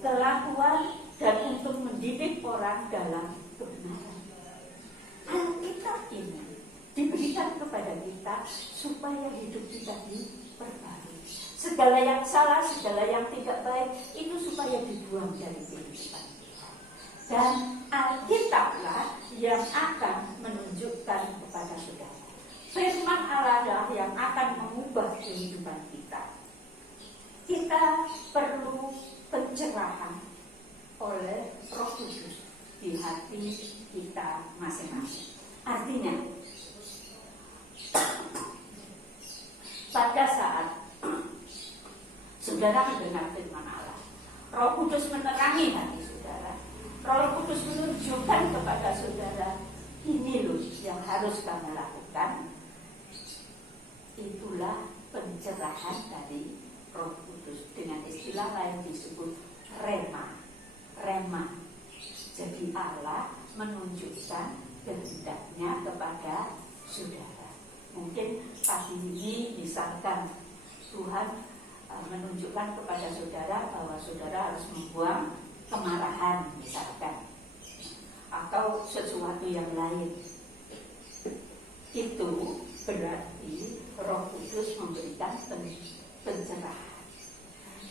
kelakuan, dan untuk mendidik orang dalam kebenaran. Alkitab ini diberikan kepada kita supaya hidup kita diperbarui. Segala yang salah, segala yang tidak baik itu supaya dibuang dari kehidupan kita. Dan Alkitablah yang akan menunjukkan kepada saudara. Firman Allah adalah yang akan mengubah kehidupan kita. Kita perlu pencerahan oleh Roh Kudus di hati kita masing-masing. Artinya, pada saat saudara mendengar firman Allah, Roh Kudus menerangi hati saudara. Roh Kudus menunjukkan kepada saudara, ini loh yang harus kamu lakukan. Itulah pencerahan dari Roh Kudus, dengan istilah lain disebut rema. Rema. Jadi Allah menunjukkan kehendaknya kepada saudara. Mungkin pagi ini misalkan Tuhan menunjukkan kepada saudara bahwa saudara harus membuang kemarahan. sesuatu yang lain. Itu berarti Roh Kudus memberikan pencerahan.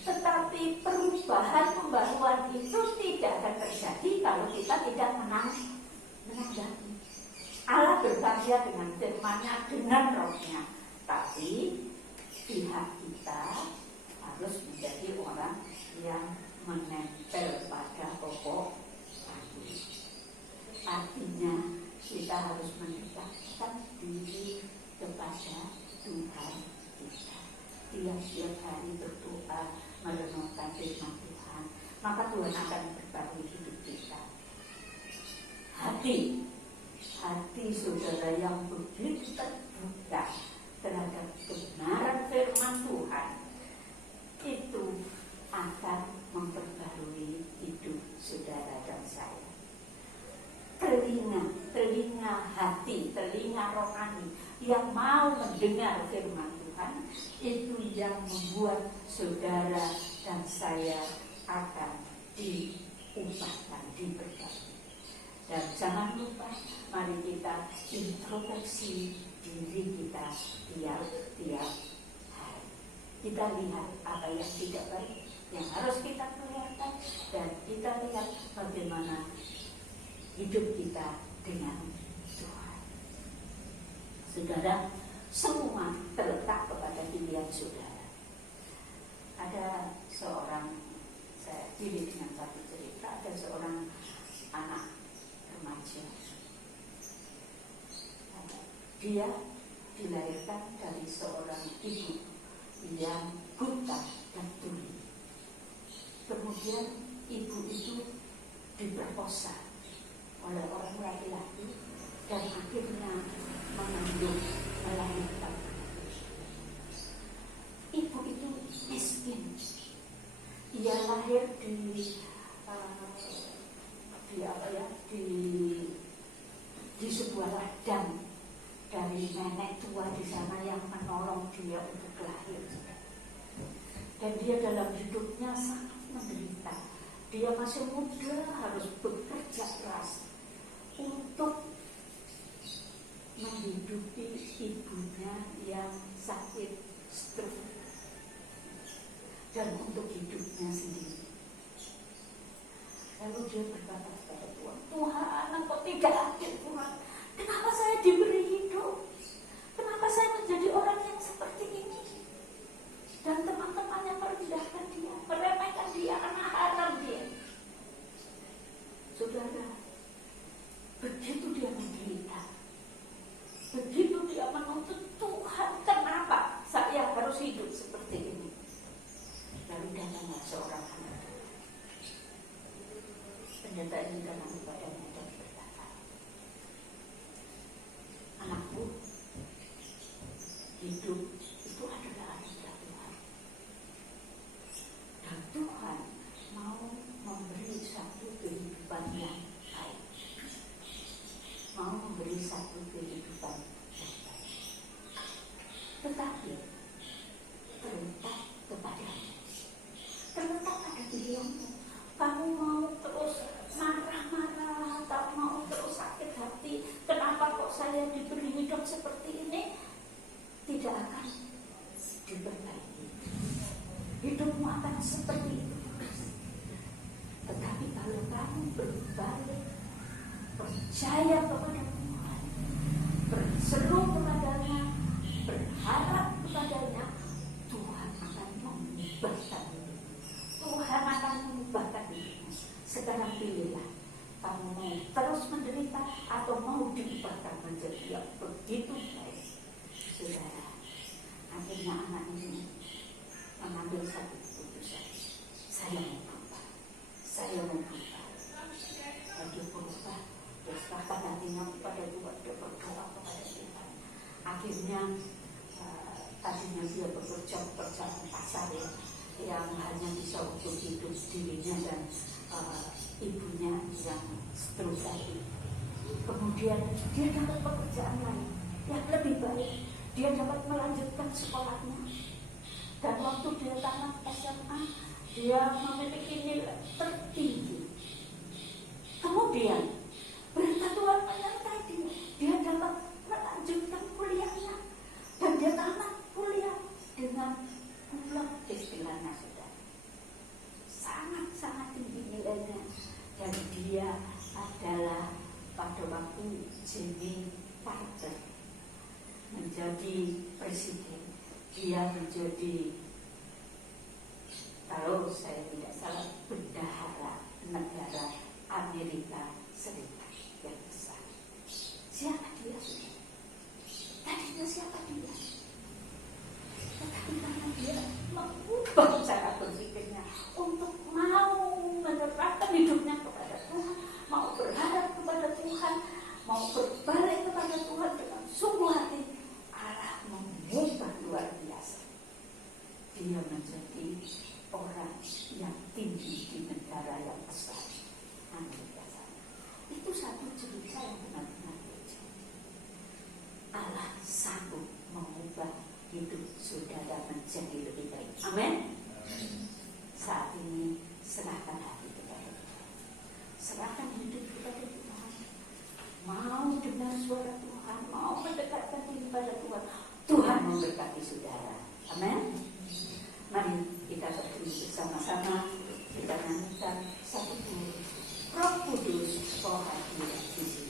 Tetapi perubahan pembaruan itu tidak akan terjadi kalau kita tidak menanggapi. Allah berkarya dengan firman-Nya, dengan Roh-Nya. Tapi pihak kita harus menjadi orang yang menempel pada pokok kayu. Artinya kita harus mendekatkan diri kepada Tuhan kita. Tiap-tiap hari berdoa, merenungkan firman Tuhan, maka Tuhan akan berbarui hidup kita. Hati saudara yang begitu terbuka terhadap kebenaran firman Tuhan itu akan memperbarui hidup saudara dan saya. Telinga hati, telinga rohani yang mau mendengar firman Tuhan, itu yang membuat saudara dan saya akan diubahkan, diberkati. Dan jangan lupa, mari kita introspeksi diri kita tiap-tiap hari. Kita lihat apa yang tidak baik yang harus kita keluarkan, dan kita lihat bagaimana hidup kita dengan Tuhan. Saudara, semua terletak kepada pilihan saudara. Ada seorang, saya jilid dengan satu cerita, ada seorang anak remaja. Dia dilahirkan dari seorang ibu yang buta dan tuli. Kemudian ibu itu diperkosa oleh orang laki-laki dan akhirnya mengandung, melahirkan. Ibu itu miskin. Ia lahir di sebuah ladang dari nenek tua di sana yang menolong dia untuk lahir. Dan dia dalam hidupnya sangat menderita. Dia masih muda, harus bekerja keras untuk menghidupi ibunya yang sakit stroke dan untuk hidupnya sendiri. Lalu dia berkata kepada Tuhan, Tuhan, Engkau tidak adil, Tuhan. Kenapa saya diberi hidup? Kenapa saya menjadi orang yang seperti ini? Dan teman-temannya merendahkan dia, meremehkan dia, anak haram dia. Saudara, begitu dia menderita, begitu dia menuntut Tuhan, kenapa saya harus hidup seperti ini? Lalu datanglah seorang anak. Ternyata ini datang kepadanya dan berkata, anakku, hidup itu adalah anugerah Tuhan. Dan Tuhan mau memberi satu kehidupan yang baik. Mau memberi satu kehidupan yang baik. Tetapi terletak kepadamu. Terletak pada pilihanmu. Kamu mau terus marah-marah, tak mau terus sakit hati. Kenapa kok saya diberi hidup seperti ini? Tidak akan diperbaiki. Hidupmu akan seperti itu. Tetapi kalau kamu berbalik, percaya kepada Tuhan, berseru kepadanya, berharap kepadanya, Tuhan akan mengubahkan hidupmu. Tuhan akan mengubahkan hidupmu. Sekarang pilihlah, kamu mau terus menderita atau mau diubahkan menjadi yang begitu baik. Saudara, akhirnya anak ini mengambil satu keputusan. Saya mau berubah. Saya mau berubah. Dan dia berubah. Dia serahkan hatinya kepada Tuhan. Dia berdoa kepada Tuhan. Akhirnya tadinya dia bekerja di pasar ya, yang hanya bisa untuk hidup dirinya dan ibunya yang stroke tadi. Kemudian dia dapat pekerjaan lain yang lebih baik. Dia dapat melanjutkan sekolahnya. Dan waktu dia tamat SMA, dia memiliki nilai tertinggi. Kemudian berita Tuhan dan dia adalah pada waktu Jimmy Carter menjadi presiden, dia menjadi, kalau saya tidak salah, bendahara negara Amerika Serikat yang besar. Siapa dia? Tadinya siapa dia? Tetapi karena dia mengubah cara berpikirnya untuk mau menyerahkan hidupnya kepada Tuhan, mau berharap kepada Tuhan, mau berbalik kepada Tuhan dengan sungguh hati, Allah mengubah luar biasa. Dia menjadi orang yang tinggi di negara yang besar, Amerika sana. Itu satu cerita yang benar-benar terjadi. Allah sanggup mengubah hidup saudara menjadi lebih baik. Amin. Saat ini serahkan hati kepada Tuhan, serahkan hidup kepada Tuhan. Mau dengar suara Tuhan, mau mendekatkan diri pada Tuhan, Tuhan memberkati saudara. Amin. Mari kita berdiri bersama-sama, kita nyanyikan satu lagu. Roh Kudus, kau hadir di sini.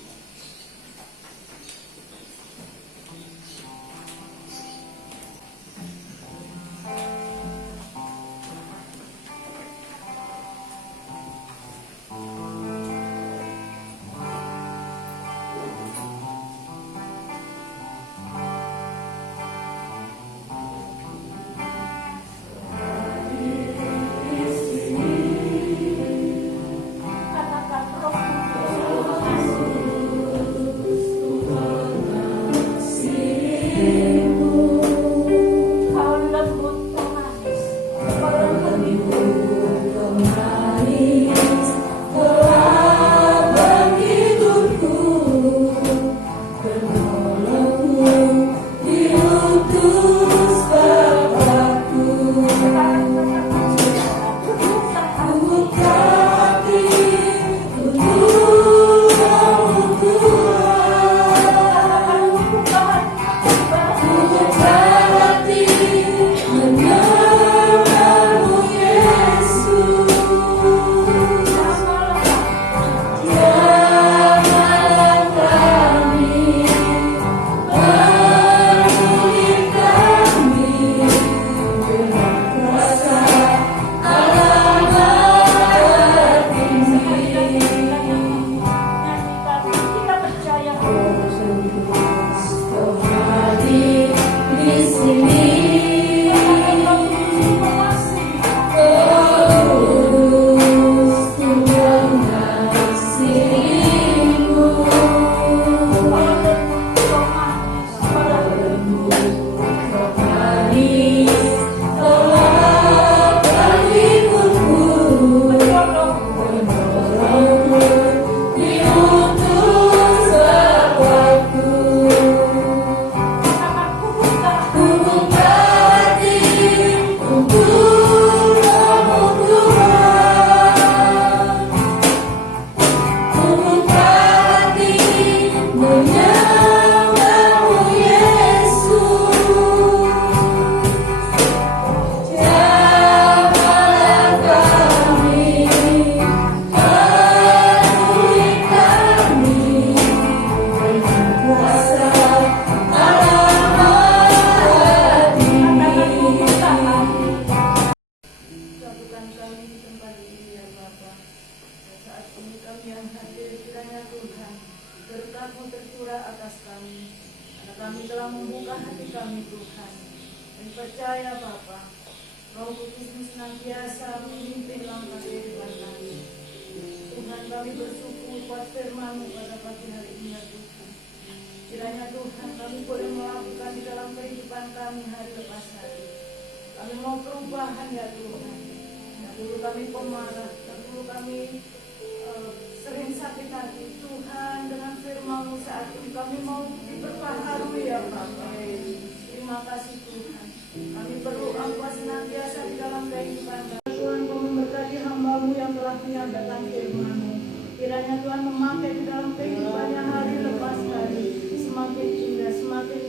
Kiranya Tuhan memakai di dalam kehidupannya hari lepas hari, semakin indah, semakin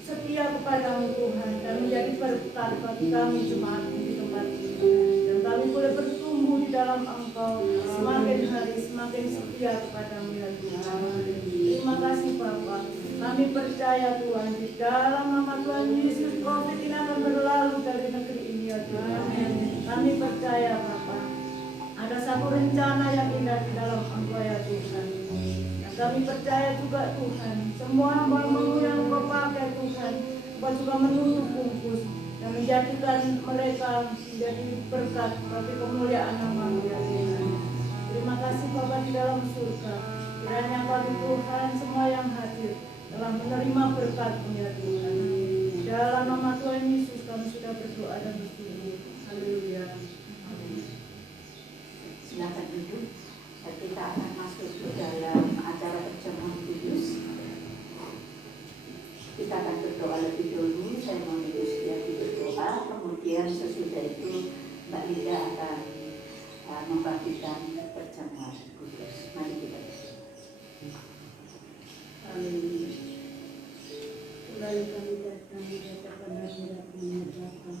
setia kepadamu Tuhan, dan menjadi berkat bagi kami jemaat di tempat ini. Dan kami boleh bertumbuh di dalam Engkau semakin hari semakin setia kepadamu ya Tuhan. Terima kasih Bapa. Kami percaya Tuhan di dalam nama Tuhan Yesus COVID ini akan berlalu dari negeri ini ya Tuhan. Kami percaya Bapa. Ada satu rencana yang indah di dalam Engkau ya Tuhan. Dan kami percaya juga Tuhan. Semua hamba-Mu yang Engkau pakai Tuhan, Engkau juga menutup bungkus dan menjadikan mereka menjadi berkat bagi kemuliaan nama-Mu ya Tuhan. Terima kasih Bapa di dalam surga. Kiranya kami Tuhan semua yang hadir telah menerima berkat-Mu ya Tuhan. Dalam nama Tuhan Yesus kami sudah berdoa dan bersyukur. Haleluya. Silakan duduk. Kita akan masuk ke dalam acara perjamuan kudus. Kita akan berdoa lebih dulu. Saya mau Yustiati berdoa. Kemudian sesudah itu Mbak Linda akan membagikan perjamuan kudus. Mari kita berdoa. Haleluya. Kembali kami datang di hadapan hadirat-Mu Bapa.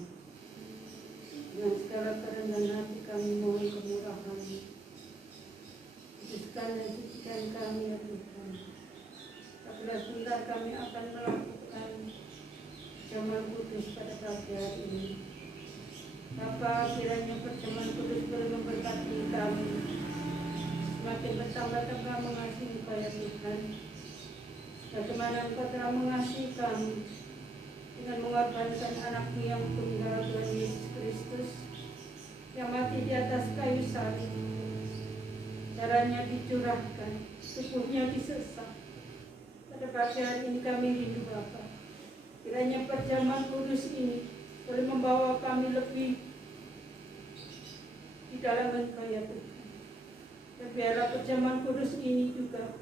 Dengan segala kerendahan hati kami mohon kemurahan-Mu. Kuduskan dan sucikan kami ya Tuhan. Apabila sebentar kami akan melakukan perjamuan kudus pada pagi hari ini. Bapa, kiranya perjamuan kudus boleh memberkati kami. Semakin bertambah-tambah mengasihi Engkau ya Tuhan. Bagaimana Engkau telah mengasihi kami dengan mengorbankan anak-Mu yang tunggal Tuhan Yesus Kristus yang mati di atas kayu salib. Darahnya dicurahkan, tubuhnya disesak. Pada pagi hari ini kami rindu Bapa. Kiranya perjamuan kudus ini boleh membawa kami lebih di dalam Engkau ya Tuhan. Dan biarlah perjamuan kudus ini juga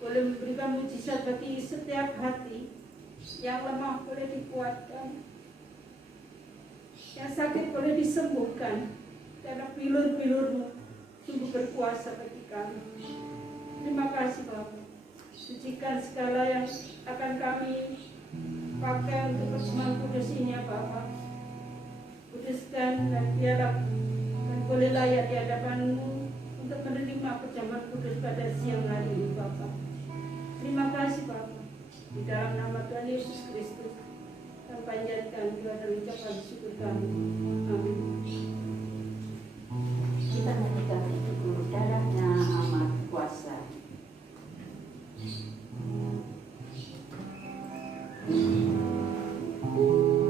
boleh memberikan mujizat bagi setiap hati yang lemah boleh dikuatkan, yang sakit boleh disembuhkan, karena bilur-bilur-Mu sungguh berkuasa bagi kami. Terima kasih Bapak. Sucikan segala yang akan kami pakai untuk persembahan kudus ini ya Bapak. Kuduskan dan biarlah kami boleh layak di hadapan-Mu untuk menerima perjamuan kudus pada siang hari ini Bapak. Terima kasih Bapak. Di dalam nama Tuhan Yesus Kristus kami panjatkan doa dan ucapan syukur kami. Amin. Kita nyanyikan itu guru darahnya amat kuasa. Amat kuasa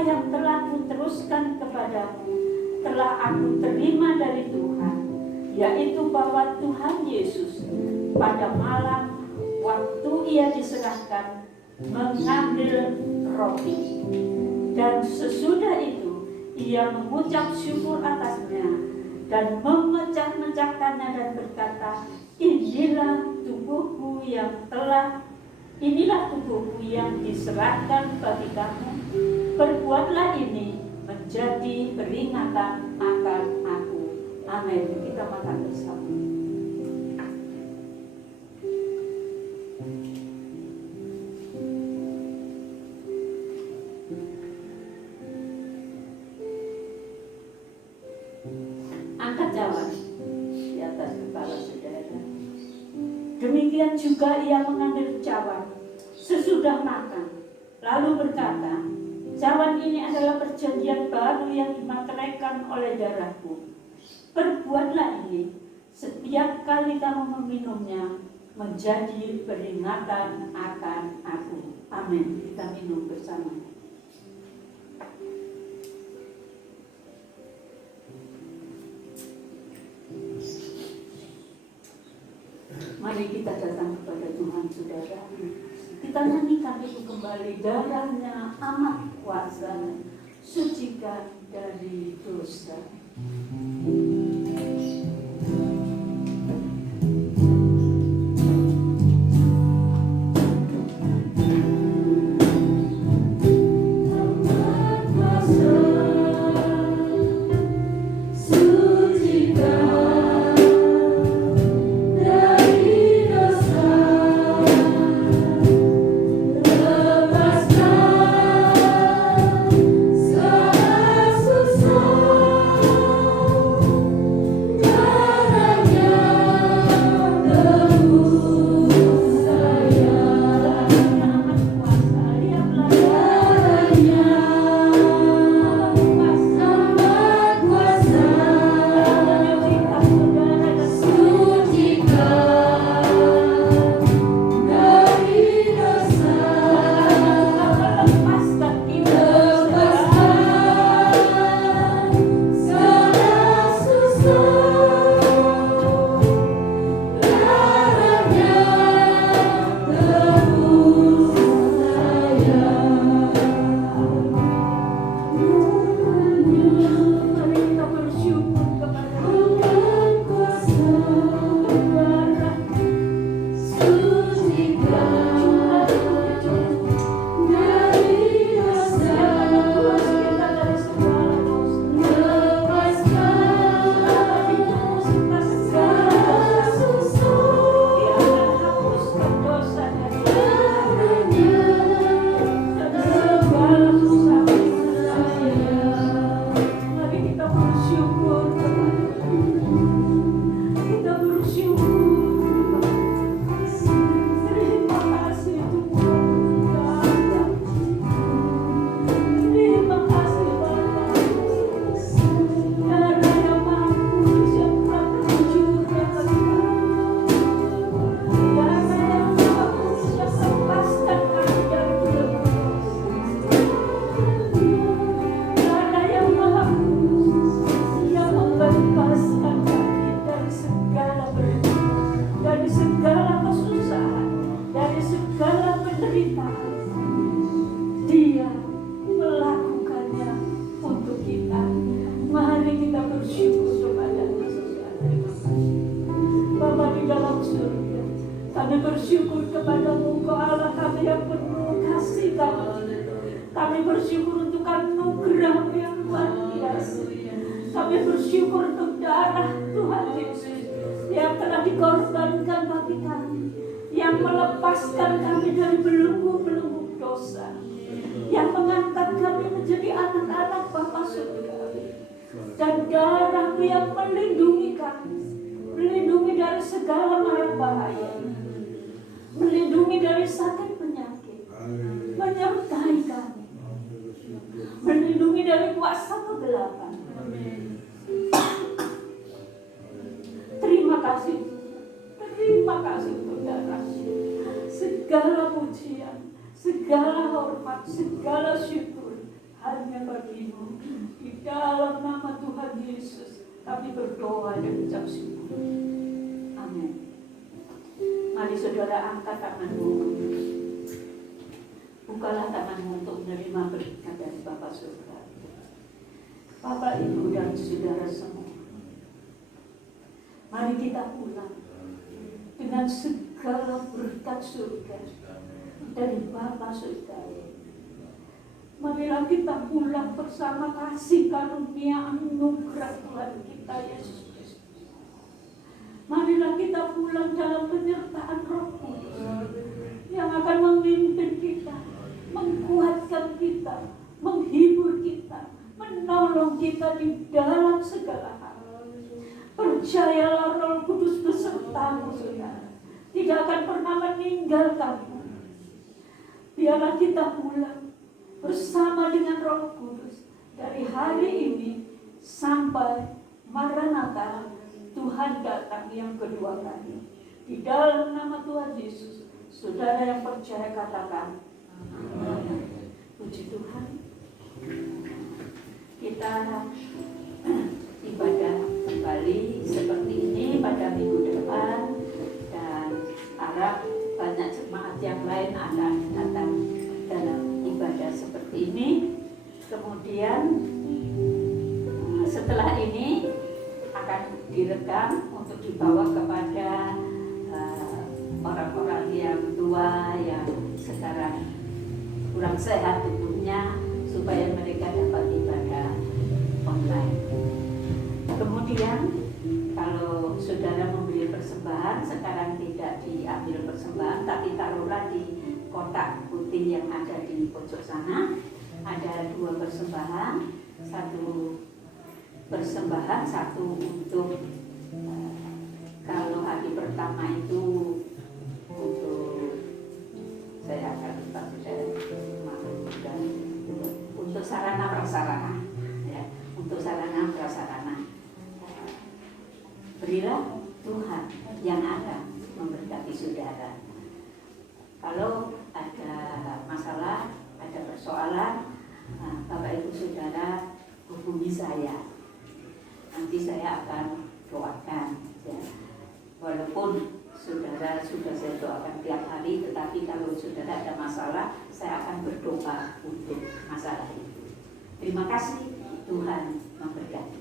yang telah kuteruskan kepadamu telah aku terima dari Tuhan, yaitu bahwa Tuhan Yesus pada malam waktu ia diserahkan mengambil roti, dan sesudah itu ia mengucap syukur atasnya dan memecah-mecahkannya dan berkata, inilah tubuhku yang diserahkan bagi kamu. Perbuatlah ini menjadi peringatan akan aku. Amin. Kita makan bersama. Angkat cawan di atas kepala saudara. Demikian juga ia mengambil cawan sesudah makan, lalu berkata, cawan ini adalah perjanjian baru yang dimateraikan oleh darahku. Perbuatlah ini setiap kali kamu meminumnya menjadi peringatan akan aku. Amin. Kita minum bersama. Mari kita datang kepada Tuhan, saudara. Kita nyanyikan itu kembali. Darahnya amat kuasa, sucikan dari dosa. Kami bersyukur kepadamu, Engkau Allah kami yang penuh kasih kami. Kami bersyukur untuk anugerah yang luar biasa. Kami bersyukur untuk darah Tuhan Yesus yang telah dikorbankan bagi kami, yang melepaskan kami dari belenggu-belenggu dosa, yang mengangkat kami menjadi anak-anak Bapa surga. Dan darah-Mu yang melindungi kami, melindungi dari segala mara bahaya, melindungi dari sakit penyakit, menyertai kami, melindungi dari kuasa kegelapan. Terima kasih untuk darah. Segala pujian, segala hormat, segala syukur hanya bagimu. Di dalam nama Tuhan Yesus kami berdoa dan ucap syukur. Amin. Mari saudara angkat tanganmu. Bukalah tanganmu untuk menerima berkat dari Bapa Surga. Bapak, Ibu, dan saudara semua, mari kita pulang dengan segala berkat surga dari Bapa Surga. Marilah kita pulang bersama kasih karunia anugerah Tuhan kita Yesus Kristus. Marilah kita pulang dalam penyertaan Roh Kudus yang akan memimpin kita, menguatkan kita, menghibur kita, menolong kita di dalam segala hal. Percayalah Roh Kudus besertamu, saudara, tidak akan pernah meninggalkanmu. Biarlah kita pulang bersama dengan Roh Kudus dari hari ini sampai Maranatha, Tuhan datang yang kedua kali. Di dalam nama Tuhan Yesus, saudara yang percaya katakan amin. Puji Tuhan. Kita ibadah kembali seperti ini pada minggu depan, dan harap banyak jemaat yang lain akan datang dalam ibadah seperti ini. Kemudian setelah ini akan direkam untuk dibawa kepada orang-orang yang tua yang sekarang kurang sehat tubuhnya, supaya mereka dapat ibadah online. Kemudian kalau saudara membeli persembahan, sekarang tidak diambil persembahan, tapi taruhlah di kotak putih yang ada di pojok sana. Ada 2 persembahan, satu untuk kalau hari pertama itu untuk saya akan lupa untuk sarana prasarana, ya, untuk sarana prasarana. Berilah Tuhan yang akan memberkati saudara. Kalau ada masalah, ada persoalan, Bapak Ibu Saudara hubungi saya. Nanti saya akan doakan, ya. Walaupun saudara sudah saya doakan tiap hari, tetapi kalau saudara ada masalah, saya akan berdoa untuk masalah itu. Terima kasih, Tuhan memberkati.